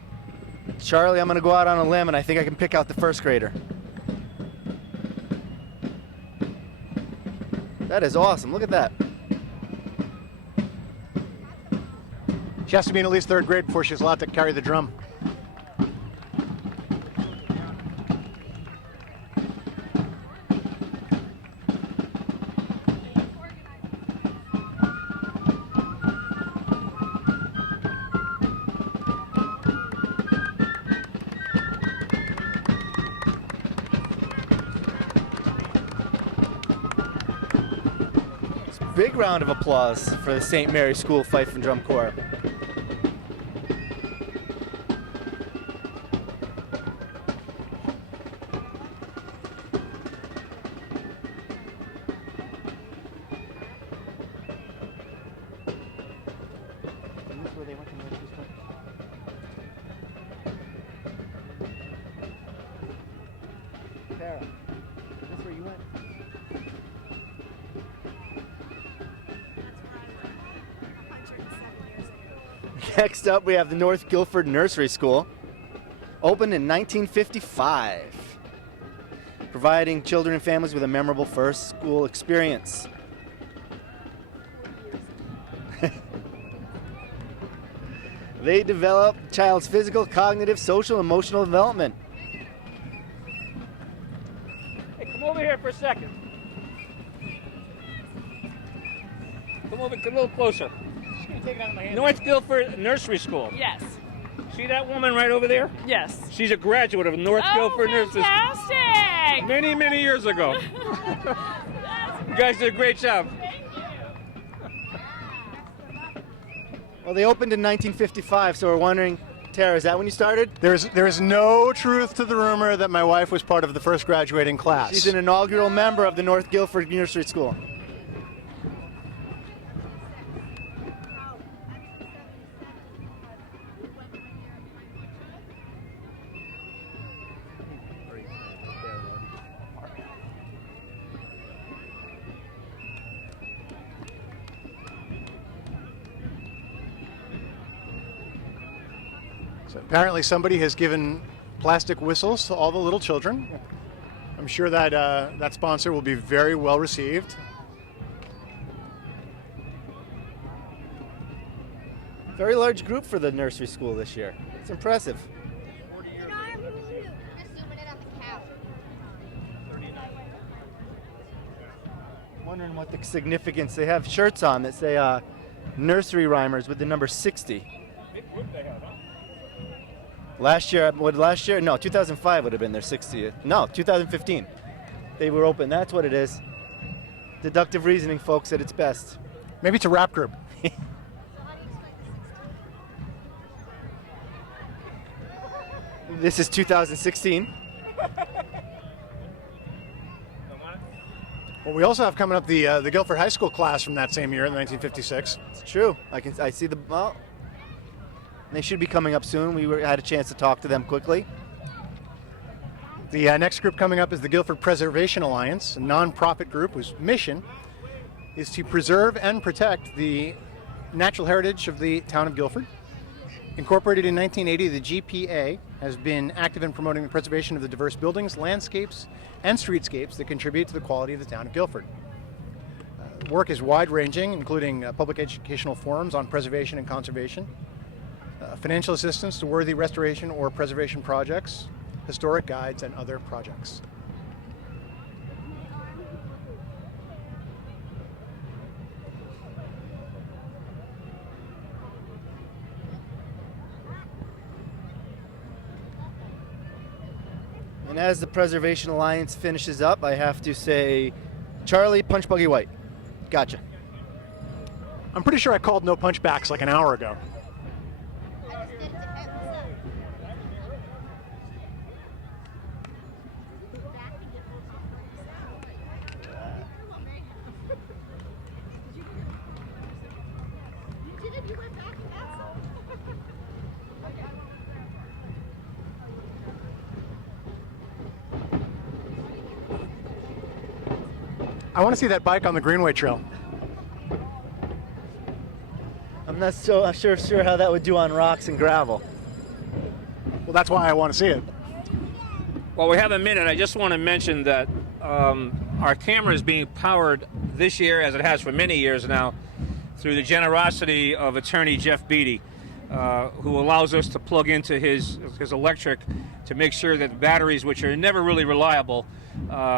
Charlie, I'm going to go out on a limb, and I think I can pick out the first grader. That is awesome. Look at that. She has to be in at least third grade before she's allowed to carry the drum. Big round of applause for the St. Mary's School Fife and Drum Corps. Tara, is this where you went? Next up, we have the North Guilford Nursery School, opened in 1955, providing children and families with a memorable first school experience. They develop the child's physical, cognitive, social, and emotional development. Hey, come over here for a second. Come a little closer. North Guilford Nursery School. Yes. See that woman right over there? Yes. She's a graduate of North Guilford Nursery School. Fantastic! Many, many years ago. You guys did a great job. Well, they opened in 1955, so we're wondering, Tara, is that when you started? There is no truth to the rumor that my wife was part of the first graduating class. She's an inaugural member of the North Guilford Nursery School. So apparently somebody has given plastic whistles to all the little children. I'm sure that that sponsor will be very well received. Very large group for the nursery school this year. It's impressive. Wondering what the significance. They have shirts on that say nursery rhymers with the number 60. Last year, no, 2005 would have been their 60th. No, 2015. They were open. That's what it is. Deductive reasoning, folks, at its best. Maybe it's a rap group. This is 2016. Well, we also have coming up the Guilford High School class from that same year, in 1956. It's true. I see the. Well, they should be coming up soon. We had a chance to talk to them quickly. The next group coming up is the Guilford Preservation Alliance, a non-profit group whose mission is to preserve and protect the natural heritage of the town of Guilford. Incorporated in 1980, the GPA has been active in promoting the preservation of the diverse buildings, landscapes, and streetscapes that contribute to the quality of the town of Guilford. Work is wide-ranging, including public educational forums on preservation and conservation, financial assistance to worthy restoration or preservation projects, historic guides, and other projects. And as the Preservation Alliance finishes up, I have to say, Charlie, punch Buggy White. Gotcha. I'm pretty sure I called no punchbacks like an hour ago. I want to see that bike on the Greenway Trail. I'm not so sure how that would do on rocks and gravel. Well, that's why I want to see it. While we have a minute, I just want to mention that our camera is being powered this year, as it has for many years now, through the generosity of attorney Jeff Beatty, who allows us to plug into his electric to make sure that batteries, which are never really reliable,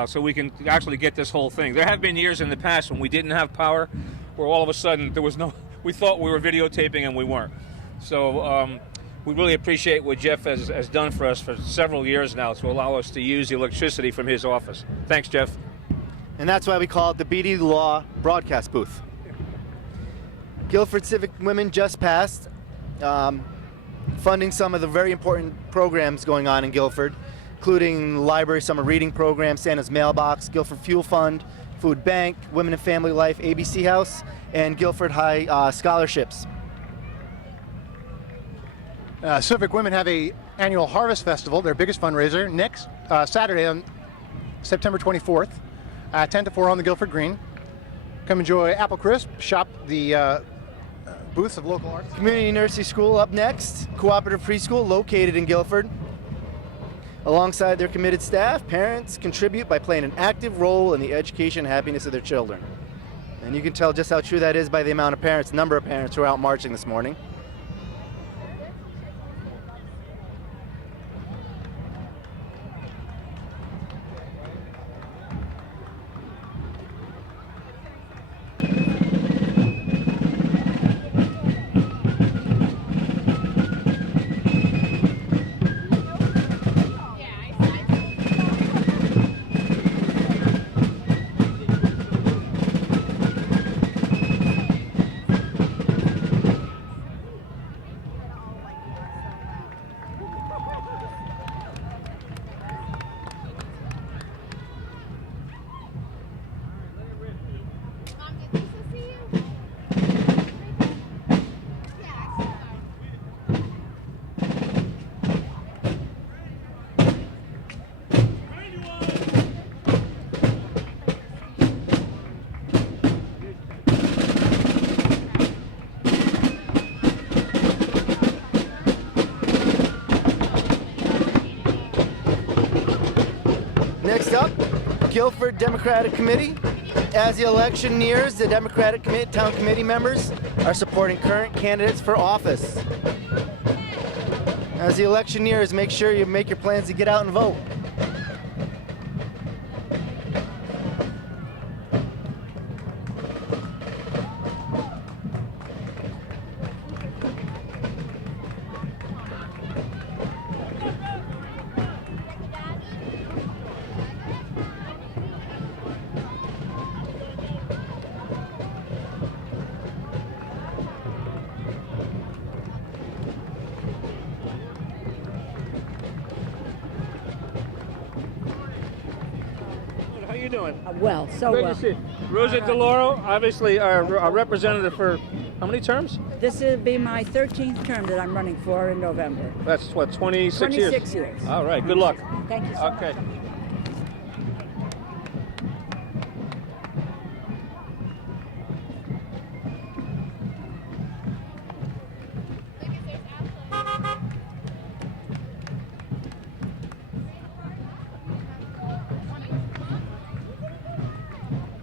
so we can actually get this whole thing. There have been years in the past when we didn't have power, where all of a sudden there was no, we thought we were videotaping and we weren't. So we really appreciate what Jeff has done for us for several years now to allow us to use the electricity from his office. Thanks, Jeff. And that's why we call it the Beatty Law Broadcast Booth. Guilford Civic Women just passed, funding some of the very important programs going on in Guilford, including library summer reading program, Santa's Mailbox, Guilford Fuel Fund, Food Bank, Women and Family Life, ABC House, and Guilford High scholarships. Civic Women have a annual Harvest Festival, their biggest fundraiser, next Saturday on September 24th, 10 to 4 on the Guilford Green. Come enjoy apple crisp, shop the booths of local arts. Community Nursery School up next, cooperative preschool located in Guilford. Alongside their committed staff, parents contribute by playing an active role in the education and happiness of their children. And you can tell just how true that is by the number of parents who are out marching this morning. Next up, Guilford Democratic Committee. As the election nears, the Democratic Town Committee members are supporting current candidates for office. As the election nears, make sure you make your plans to get out and vote. How you doing? Well, so Great well. to see you. Rosa DeLauro, obviously our representative for how many terms? This will be my 13th term that I'm running for in November. That's what, 26 years? 26 years. All right, good luck. Thank you so much. Okay.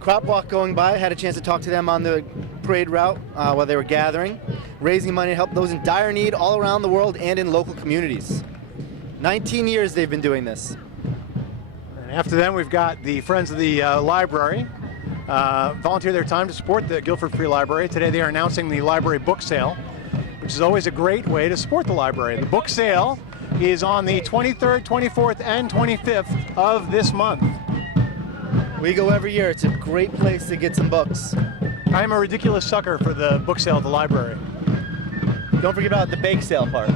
Crop Walk going by, had a chance to talk to them on the parade route while they were gathering, raising money to help those in dire need all around the world and in local communities. 19 years they've been doing this. And after them, we've got the Friends of the Library, volunteer their time to support the Guilford Free Library. Today they are announcing the library book sale, which is always a great way to support the library. The book sale is on the 23rd, 24th, and 25th of this month. We go every year. It's a great place to get some books. I am a ridiculous sucker for the book sale at the library. Don't forget about the bake sale part.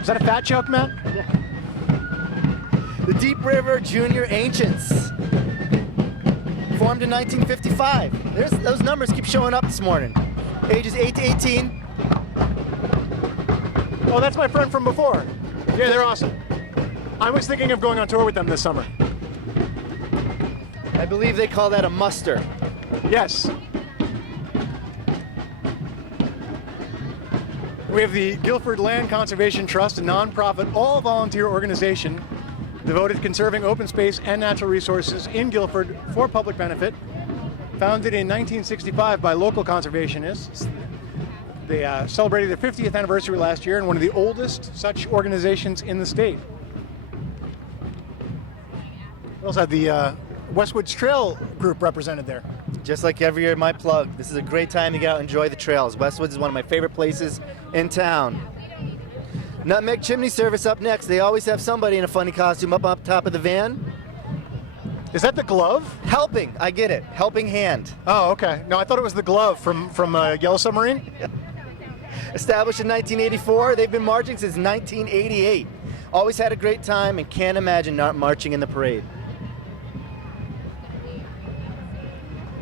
Is that a fat joke, Matt? Yeah. The Deep River Junior Ancients. Formed in 1955. Those numbers keep showing up this morning. Ages 8 to 18. Oh, that's my friend from before. Yeah, they're awesome. I was thinking of going on tour with them this summer. I believe they call that a muster. Yes. We have the Guilford Land Conservation Trust, a nonprofit, all-volunteer organization devoted to conserving open space and natural resources in Guilford for public benefit. Founded in 1965 by local conservationists. They celebrated their 50th anniversary last year and one of the oldest such organizations in the state. We also have the Westwoods Trail group represented there. Just like every year, my plug. This is a great time to get out and enjoy the trails. Westwoods is one of my favorite places in town. Nutmeg Chimney Service up next. They always have somebody in a funny costume up top of the van. Is that the glove? Helping, I get it. Helping hand. Oh, okay. No, I thought it was the glove from Yellow Submarine. Established in 1984, they've been marching since 1988. Always had a great time and can't imagine not marching in the parade.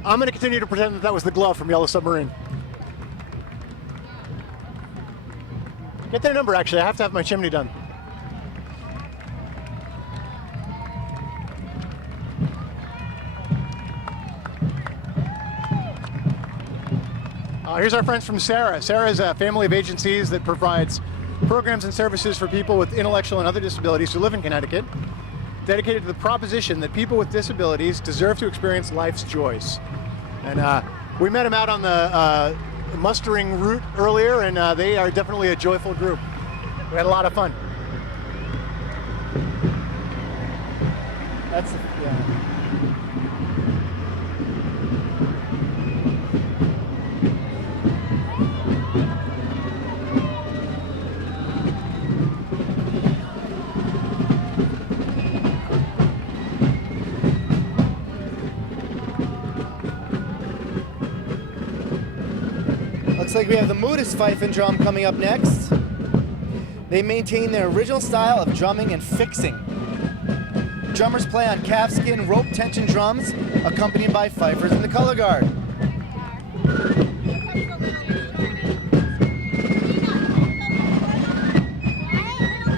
I'm going to continue to pretend that was the glove from Yellow Submarine. Get their number, actually. I have to have my chimney done. Here's our friends from Sarah. Sarah is a family of agencies that provides programs and services for people with intellectual and other disabilities who live in Connecticut, dedicated to the proposition that people with disabilities deserve to experience life's joys. And we met them out on the mustering route earlier, and they are definitely a joyful group. We had a lot of fun. That's, yeah. Looks like we have the Moodist Fife and Drum coming up next. They maintain their original style of drumming and fixing. Drummers play on calfskin rope tension drums, accompanied by fifers in the color guard.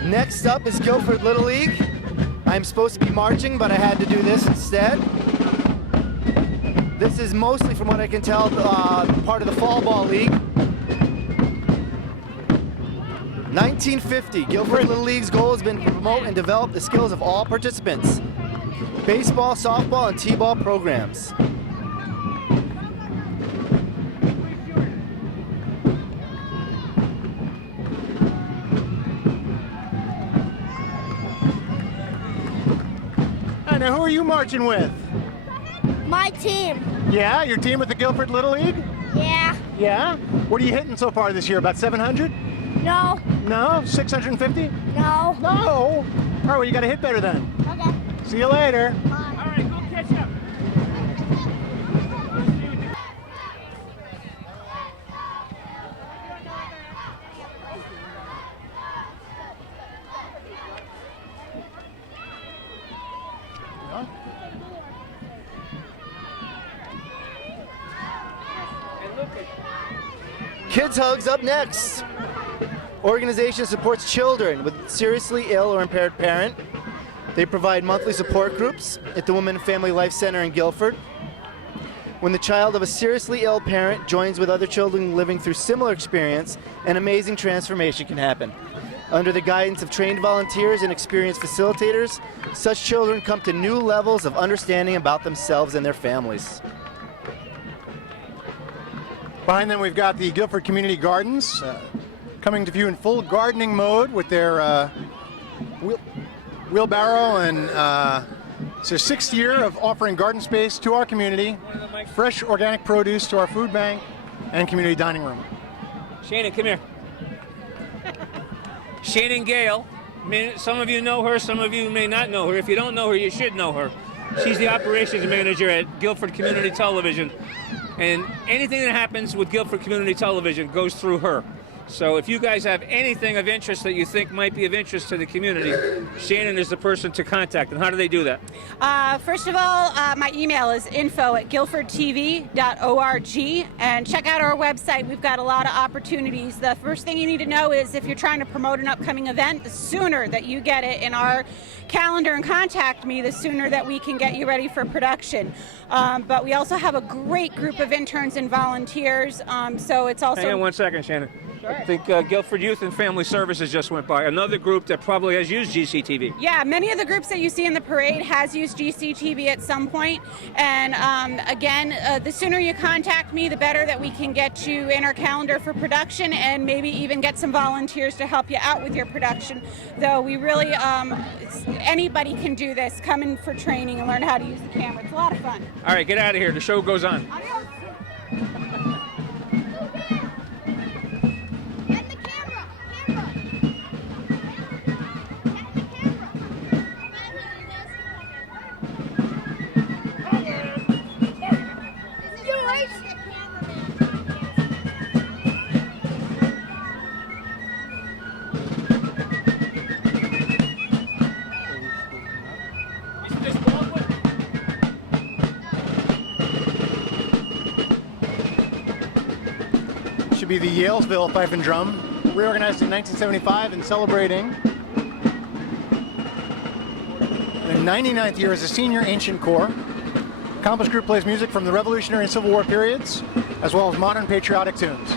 Next up is Guilford Little League. I'm supposed to be marching, but I had to do this instead. This is mostly, from what I can tell, part of the Fall Ball League. 1950, Guilford Little League's goal has been to promote and develop the skills of all participants. Baseball, softball, and t-ball programs. Now, who are you marching with? My team. Yeah, your team with the Guilford Little League? Yeah. Yeah? What are you hitting so far this year? About 700? No. No? 650? No. No? All right, well, you got to hit better then. Okay. See you later. Bye. All right, go catch up. Kids Hugs up next. Organization supports children with seriously ill or impaired parent. They provide monthly support groups at the Women and Family Life Center in Guilford. When the child of a seriously ill parent joins with other children living through similar experience, an amazing transformation can happen. Under the guidance of trained volunteers and experienced facilitators, such children come to new levels of understanding about themselves and their families. Behind them, we've got the Guilford Community Gardens coming to view in full gardening mode with their wheelbarrow, and it's their 6th year of offering garden space to our community, fresh organic produce to our food bank, and community dining room. Shannon, come here. Shannon Gale. Some of you know her, some of you may not know her. If you don't know her, you should know her. She's the operations manager at Guilford Community Television. And anything that happens with Guilford Community Television goes through her. So if you guys have anything of interest that you think might be of interest to the community, Shannon is the person to contact. And how do they do that? First of all, my email is info@guilfordtv.org, and check out our website. We've got a lot of opportunities. The first thing you need to know is if you're trying to promote an upcoming event, the sooner that you get it in our calendar and contact me, the sooner that we can get you ready for production. But we also have a great group of interns and volunteers, so it's also... Hang on 1 second, Shannon. I think Guilford Youth and Family Services just went by. Another group that probably has used GCTV. Yeah, many of the groups that you see in the parade has used GCTV at some point. And again, the sooner you contact me, the better that we can get you in our calendar for production and maybe even get some volunteers to help you out with your production. Though we really, anybody can do this. Come in for training and learn how to use the camera. It's a lot of fun. All right, get out of here. The show goes on. Should be the Yalesville Fife and Drum, reorganized in 1975 and celebrating the 99th year as a senior ancient corps. Accomplished group plays music from the Revolutionary and Civil War periods, as well as modern patriotic tunes.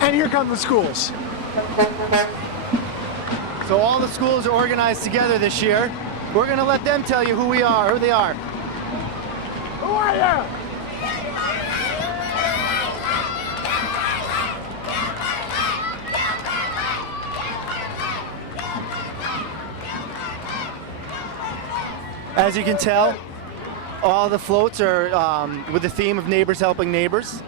And here come the schools. So all the schools are organized together this year. We're going to let them tell you who they are. Who are you? As you can tell, all the floats are with the theme of neighbors helping neighbors.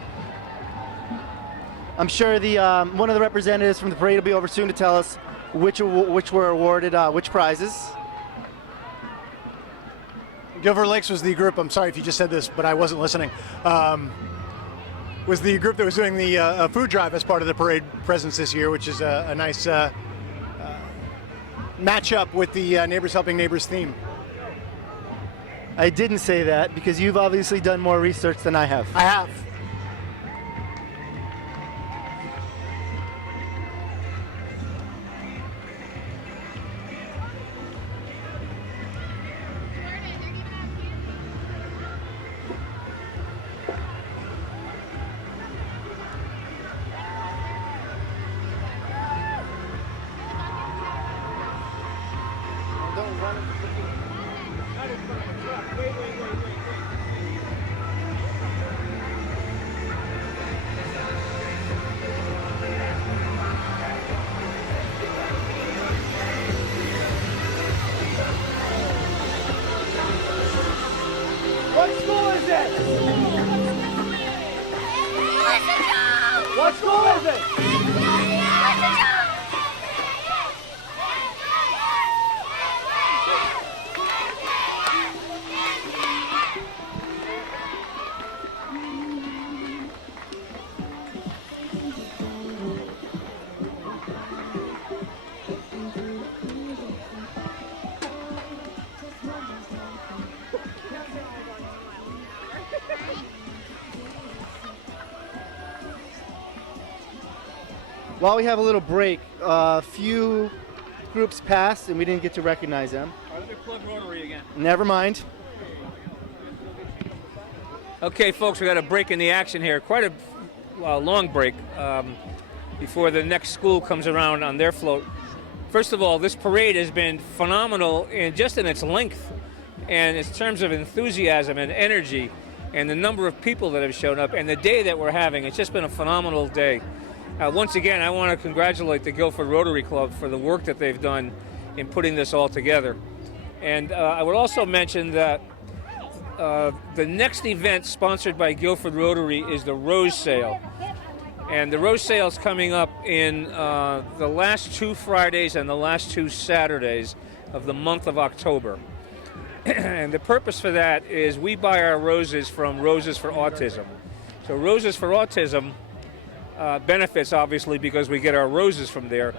I'm sure the one of the representatives from the parade will be over soon to tell us which were awarded which prizes. Guilford Lakes was the group, I'm sorry if you just said this, but I wasn't listening, was the group that was doing the food drive as part of the parade presence this year, which is a nice match up with the Neighbors Helping Neighbors theme. I didn't say that because you've obviously done more research than I have. I have. What school is it? What school is it? While we have a little break, a few groups passed and we didn't get to recognize them. Plug Rotary again. Never mind. Okay, folks, we got a break in the action here. Quite a long break before the next school comes around on their float. First of all, this parade has been phenomenal in its length and in terms of enthusiasm and energy and the number of people that have shown up and the day that we're having. It's just been a phenomenal day. Once again, I want to congratulate the Guilford Rotary Club for the work that they've done in putting this all together. And I would also mention that the next event sponsored by Guilford Rotary is the Rose Sale. And the Rose Sale is coming up in the last 2 Fridays and the last 2 Saturdays of the month of October. And the purpose for that is we buy our roses from Roses for Autism. So Roses for Autism benefits, obviously, because we get our roses from there.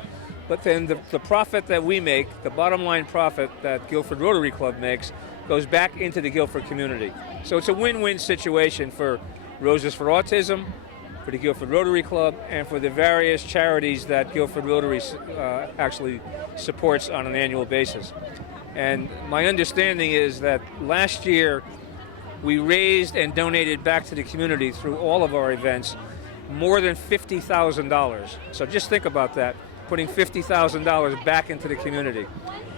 But then the profit that we make, the bottom line profit that Guilford Rotary Club makes, goes back into the Guilford community. So it's a win-win situation for Roses for Autism, for the Guilford Rotary Club, and for the various charities that Guilford Rotary actually supports on an annual basis. And my understanding is that last year we raised and donated back to the community through all of our events more than $50,000. So just think about that, putting $50,000 back into the community.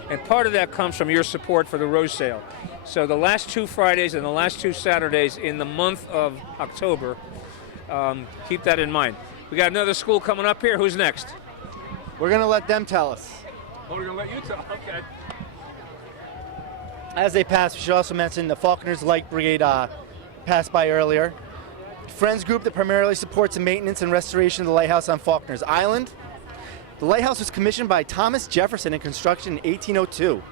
And part of that comes from your support for the Rose Sale. So the last 2 Fridays and the last 2 Saturdays in the month of October, keep that in mind. We got another school coming up here. Who's next? We're going to let them tell us. Oh, we're going to let you tell. Okay. As they pass, we should also mention the Falconer's Light Brigade passed by earlier. Friends group that primarily supports the maintenance and restoration of the lighthouse on Falconer's Island. The lighthouse was commissioned by Thomas Jefferson and construction in 1802.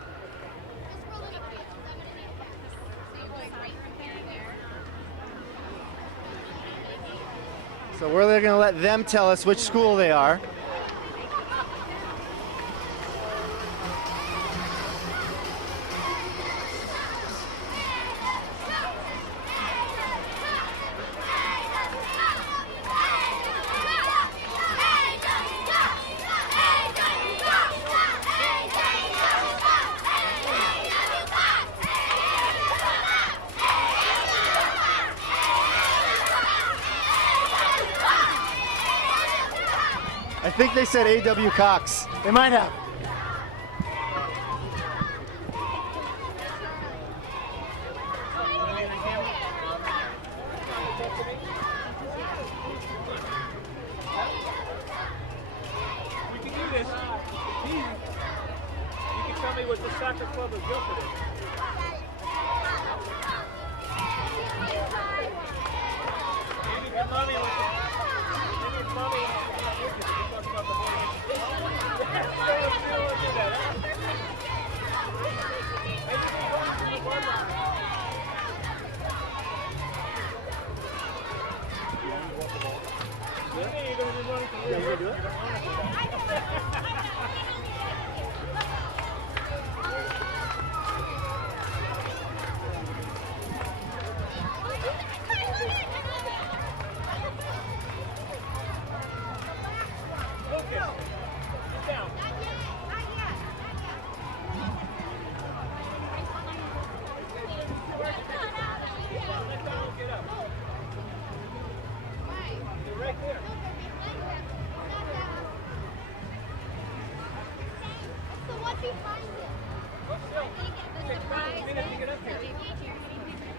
So we're going to let them tell us which school they are. I think they said A.W. Cox. They might have. We can do this. You can tell me what the soccer club of Guilford is.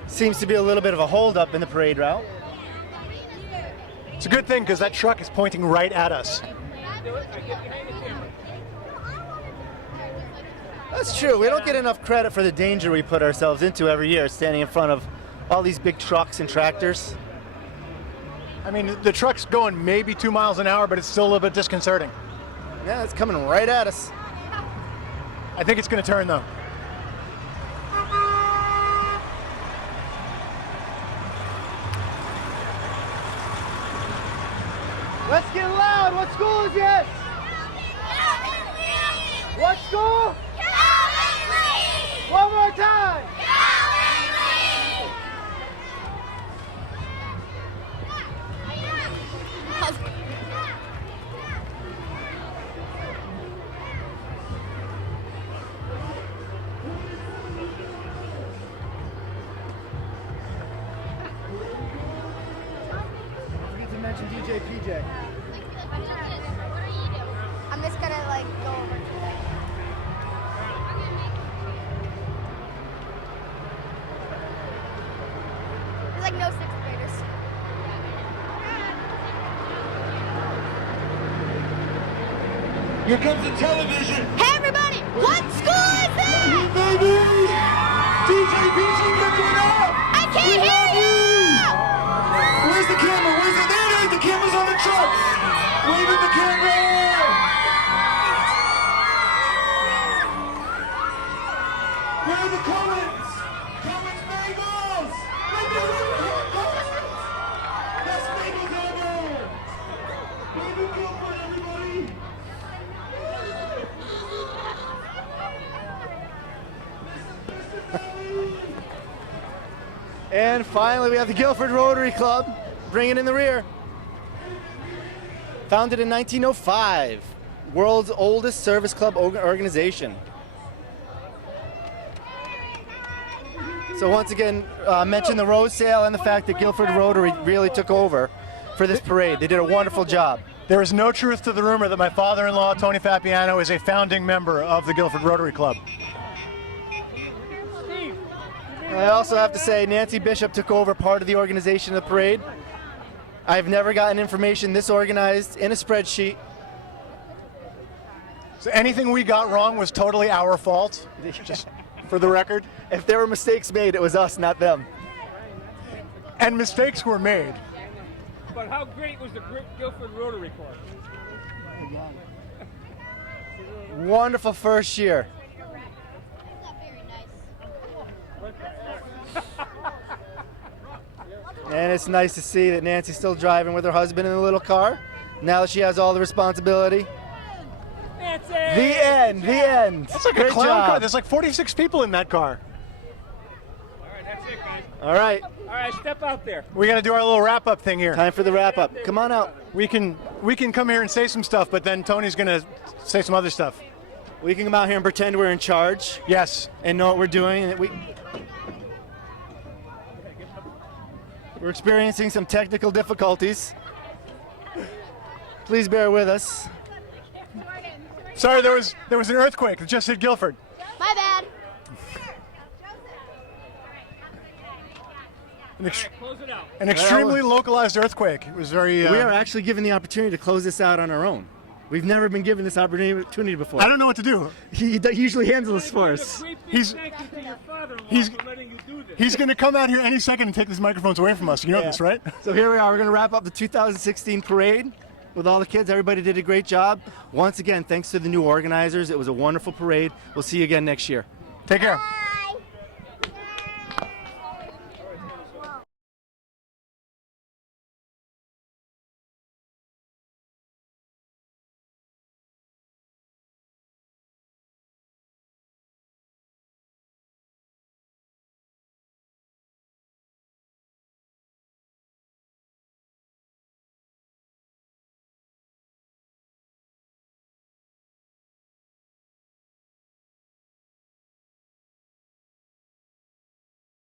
Seems to be a little bit of a holdup in the parade route. It's a good thing because that truck is pointing right at us. That's true. We don't get enough credit for the danger we put ourselves into every year, standing in front of all these big trucks and tractors. I mean, the truck's going maybe 2 miles an hour, but it's still a little bit disconcerting. Yeah, it's coming right at us. I think it's going to turn, though. Let's get loud. What school is this? What school? One more time. Forget to mention DJ PJ. I'm just gonna like go over to that. There's like no sixth graders. Here comes the television. Hey everybody, what school is this? Baby! DJ PG, give it up! I can't hear you! Where's the camera? Where's it? There it is! The camera's on the truck! Wave at the camera! Where are the Coens? Coens bagels! Right there, right there! Best bagels ever! And finally, we have the Guilford Rotary Club bringing in the rear. Founded in 1905, world's oldest service club organization. So once again, mention the rose sale and the fact that Guilford Rotary really took over for this parade. They did a wonderful job. There is no truth to the rumor that my father-in-law, Tony Fapiano, is a founding member of the Guilford Rotary Club. I also have to say Nancy Bishop took over part of the organization of the parade. I've never gotten information this organized in a spreadsheet. So anything we got wrong was totally our fault, just for the record. If there were mistakes made, it was us, not them. And mistakes were made. But how great was the Guilford Rotary Club? Wonderful first year. And it's nice to see that Nancy's still driving with her husband in the little car. Now that she has all the responsibility. Nancy! The end, the end. That's like Great a clown job. car. There's like 46 people in that car. All right, that's it, guys. All right. All right, step out there. We got to do our little wrap-up thing here. Time for the wrap-up. Come on out. We can come here and say some stuff, but then Tony's going to say some other stuff. We can come out here and pretend we're in charge. Yes. And know what we're doing. And that we're experiencing some technical difficulties. Please bear with us. Sorry, there was an earthquake that just hit Guilford. My bad. An extremely localized earthquake. It was very. We are actually given the opportunity to close this out on our own. We've never been given this opportunity before. I don't know what to do. He usually handles this for us. He's going to come out here any second and take these microphones away from us. You know this, right? So here we are. We're going to wrap up the 2016 parade with all the kids. Everybody did a great job. Once again, thanks to the new organizers. It was a wonderful parade. We'll see you again next year. Take care.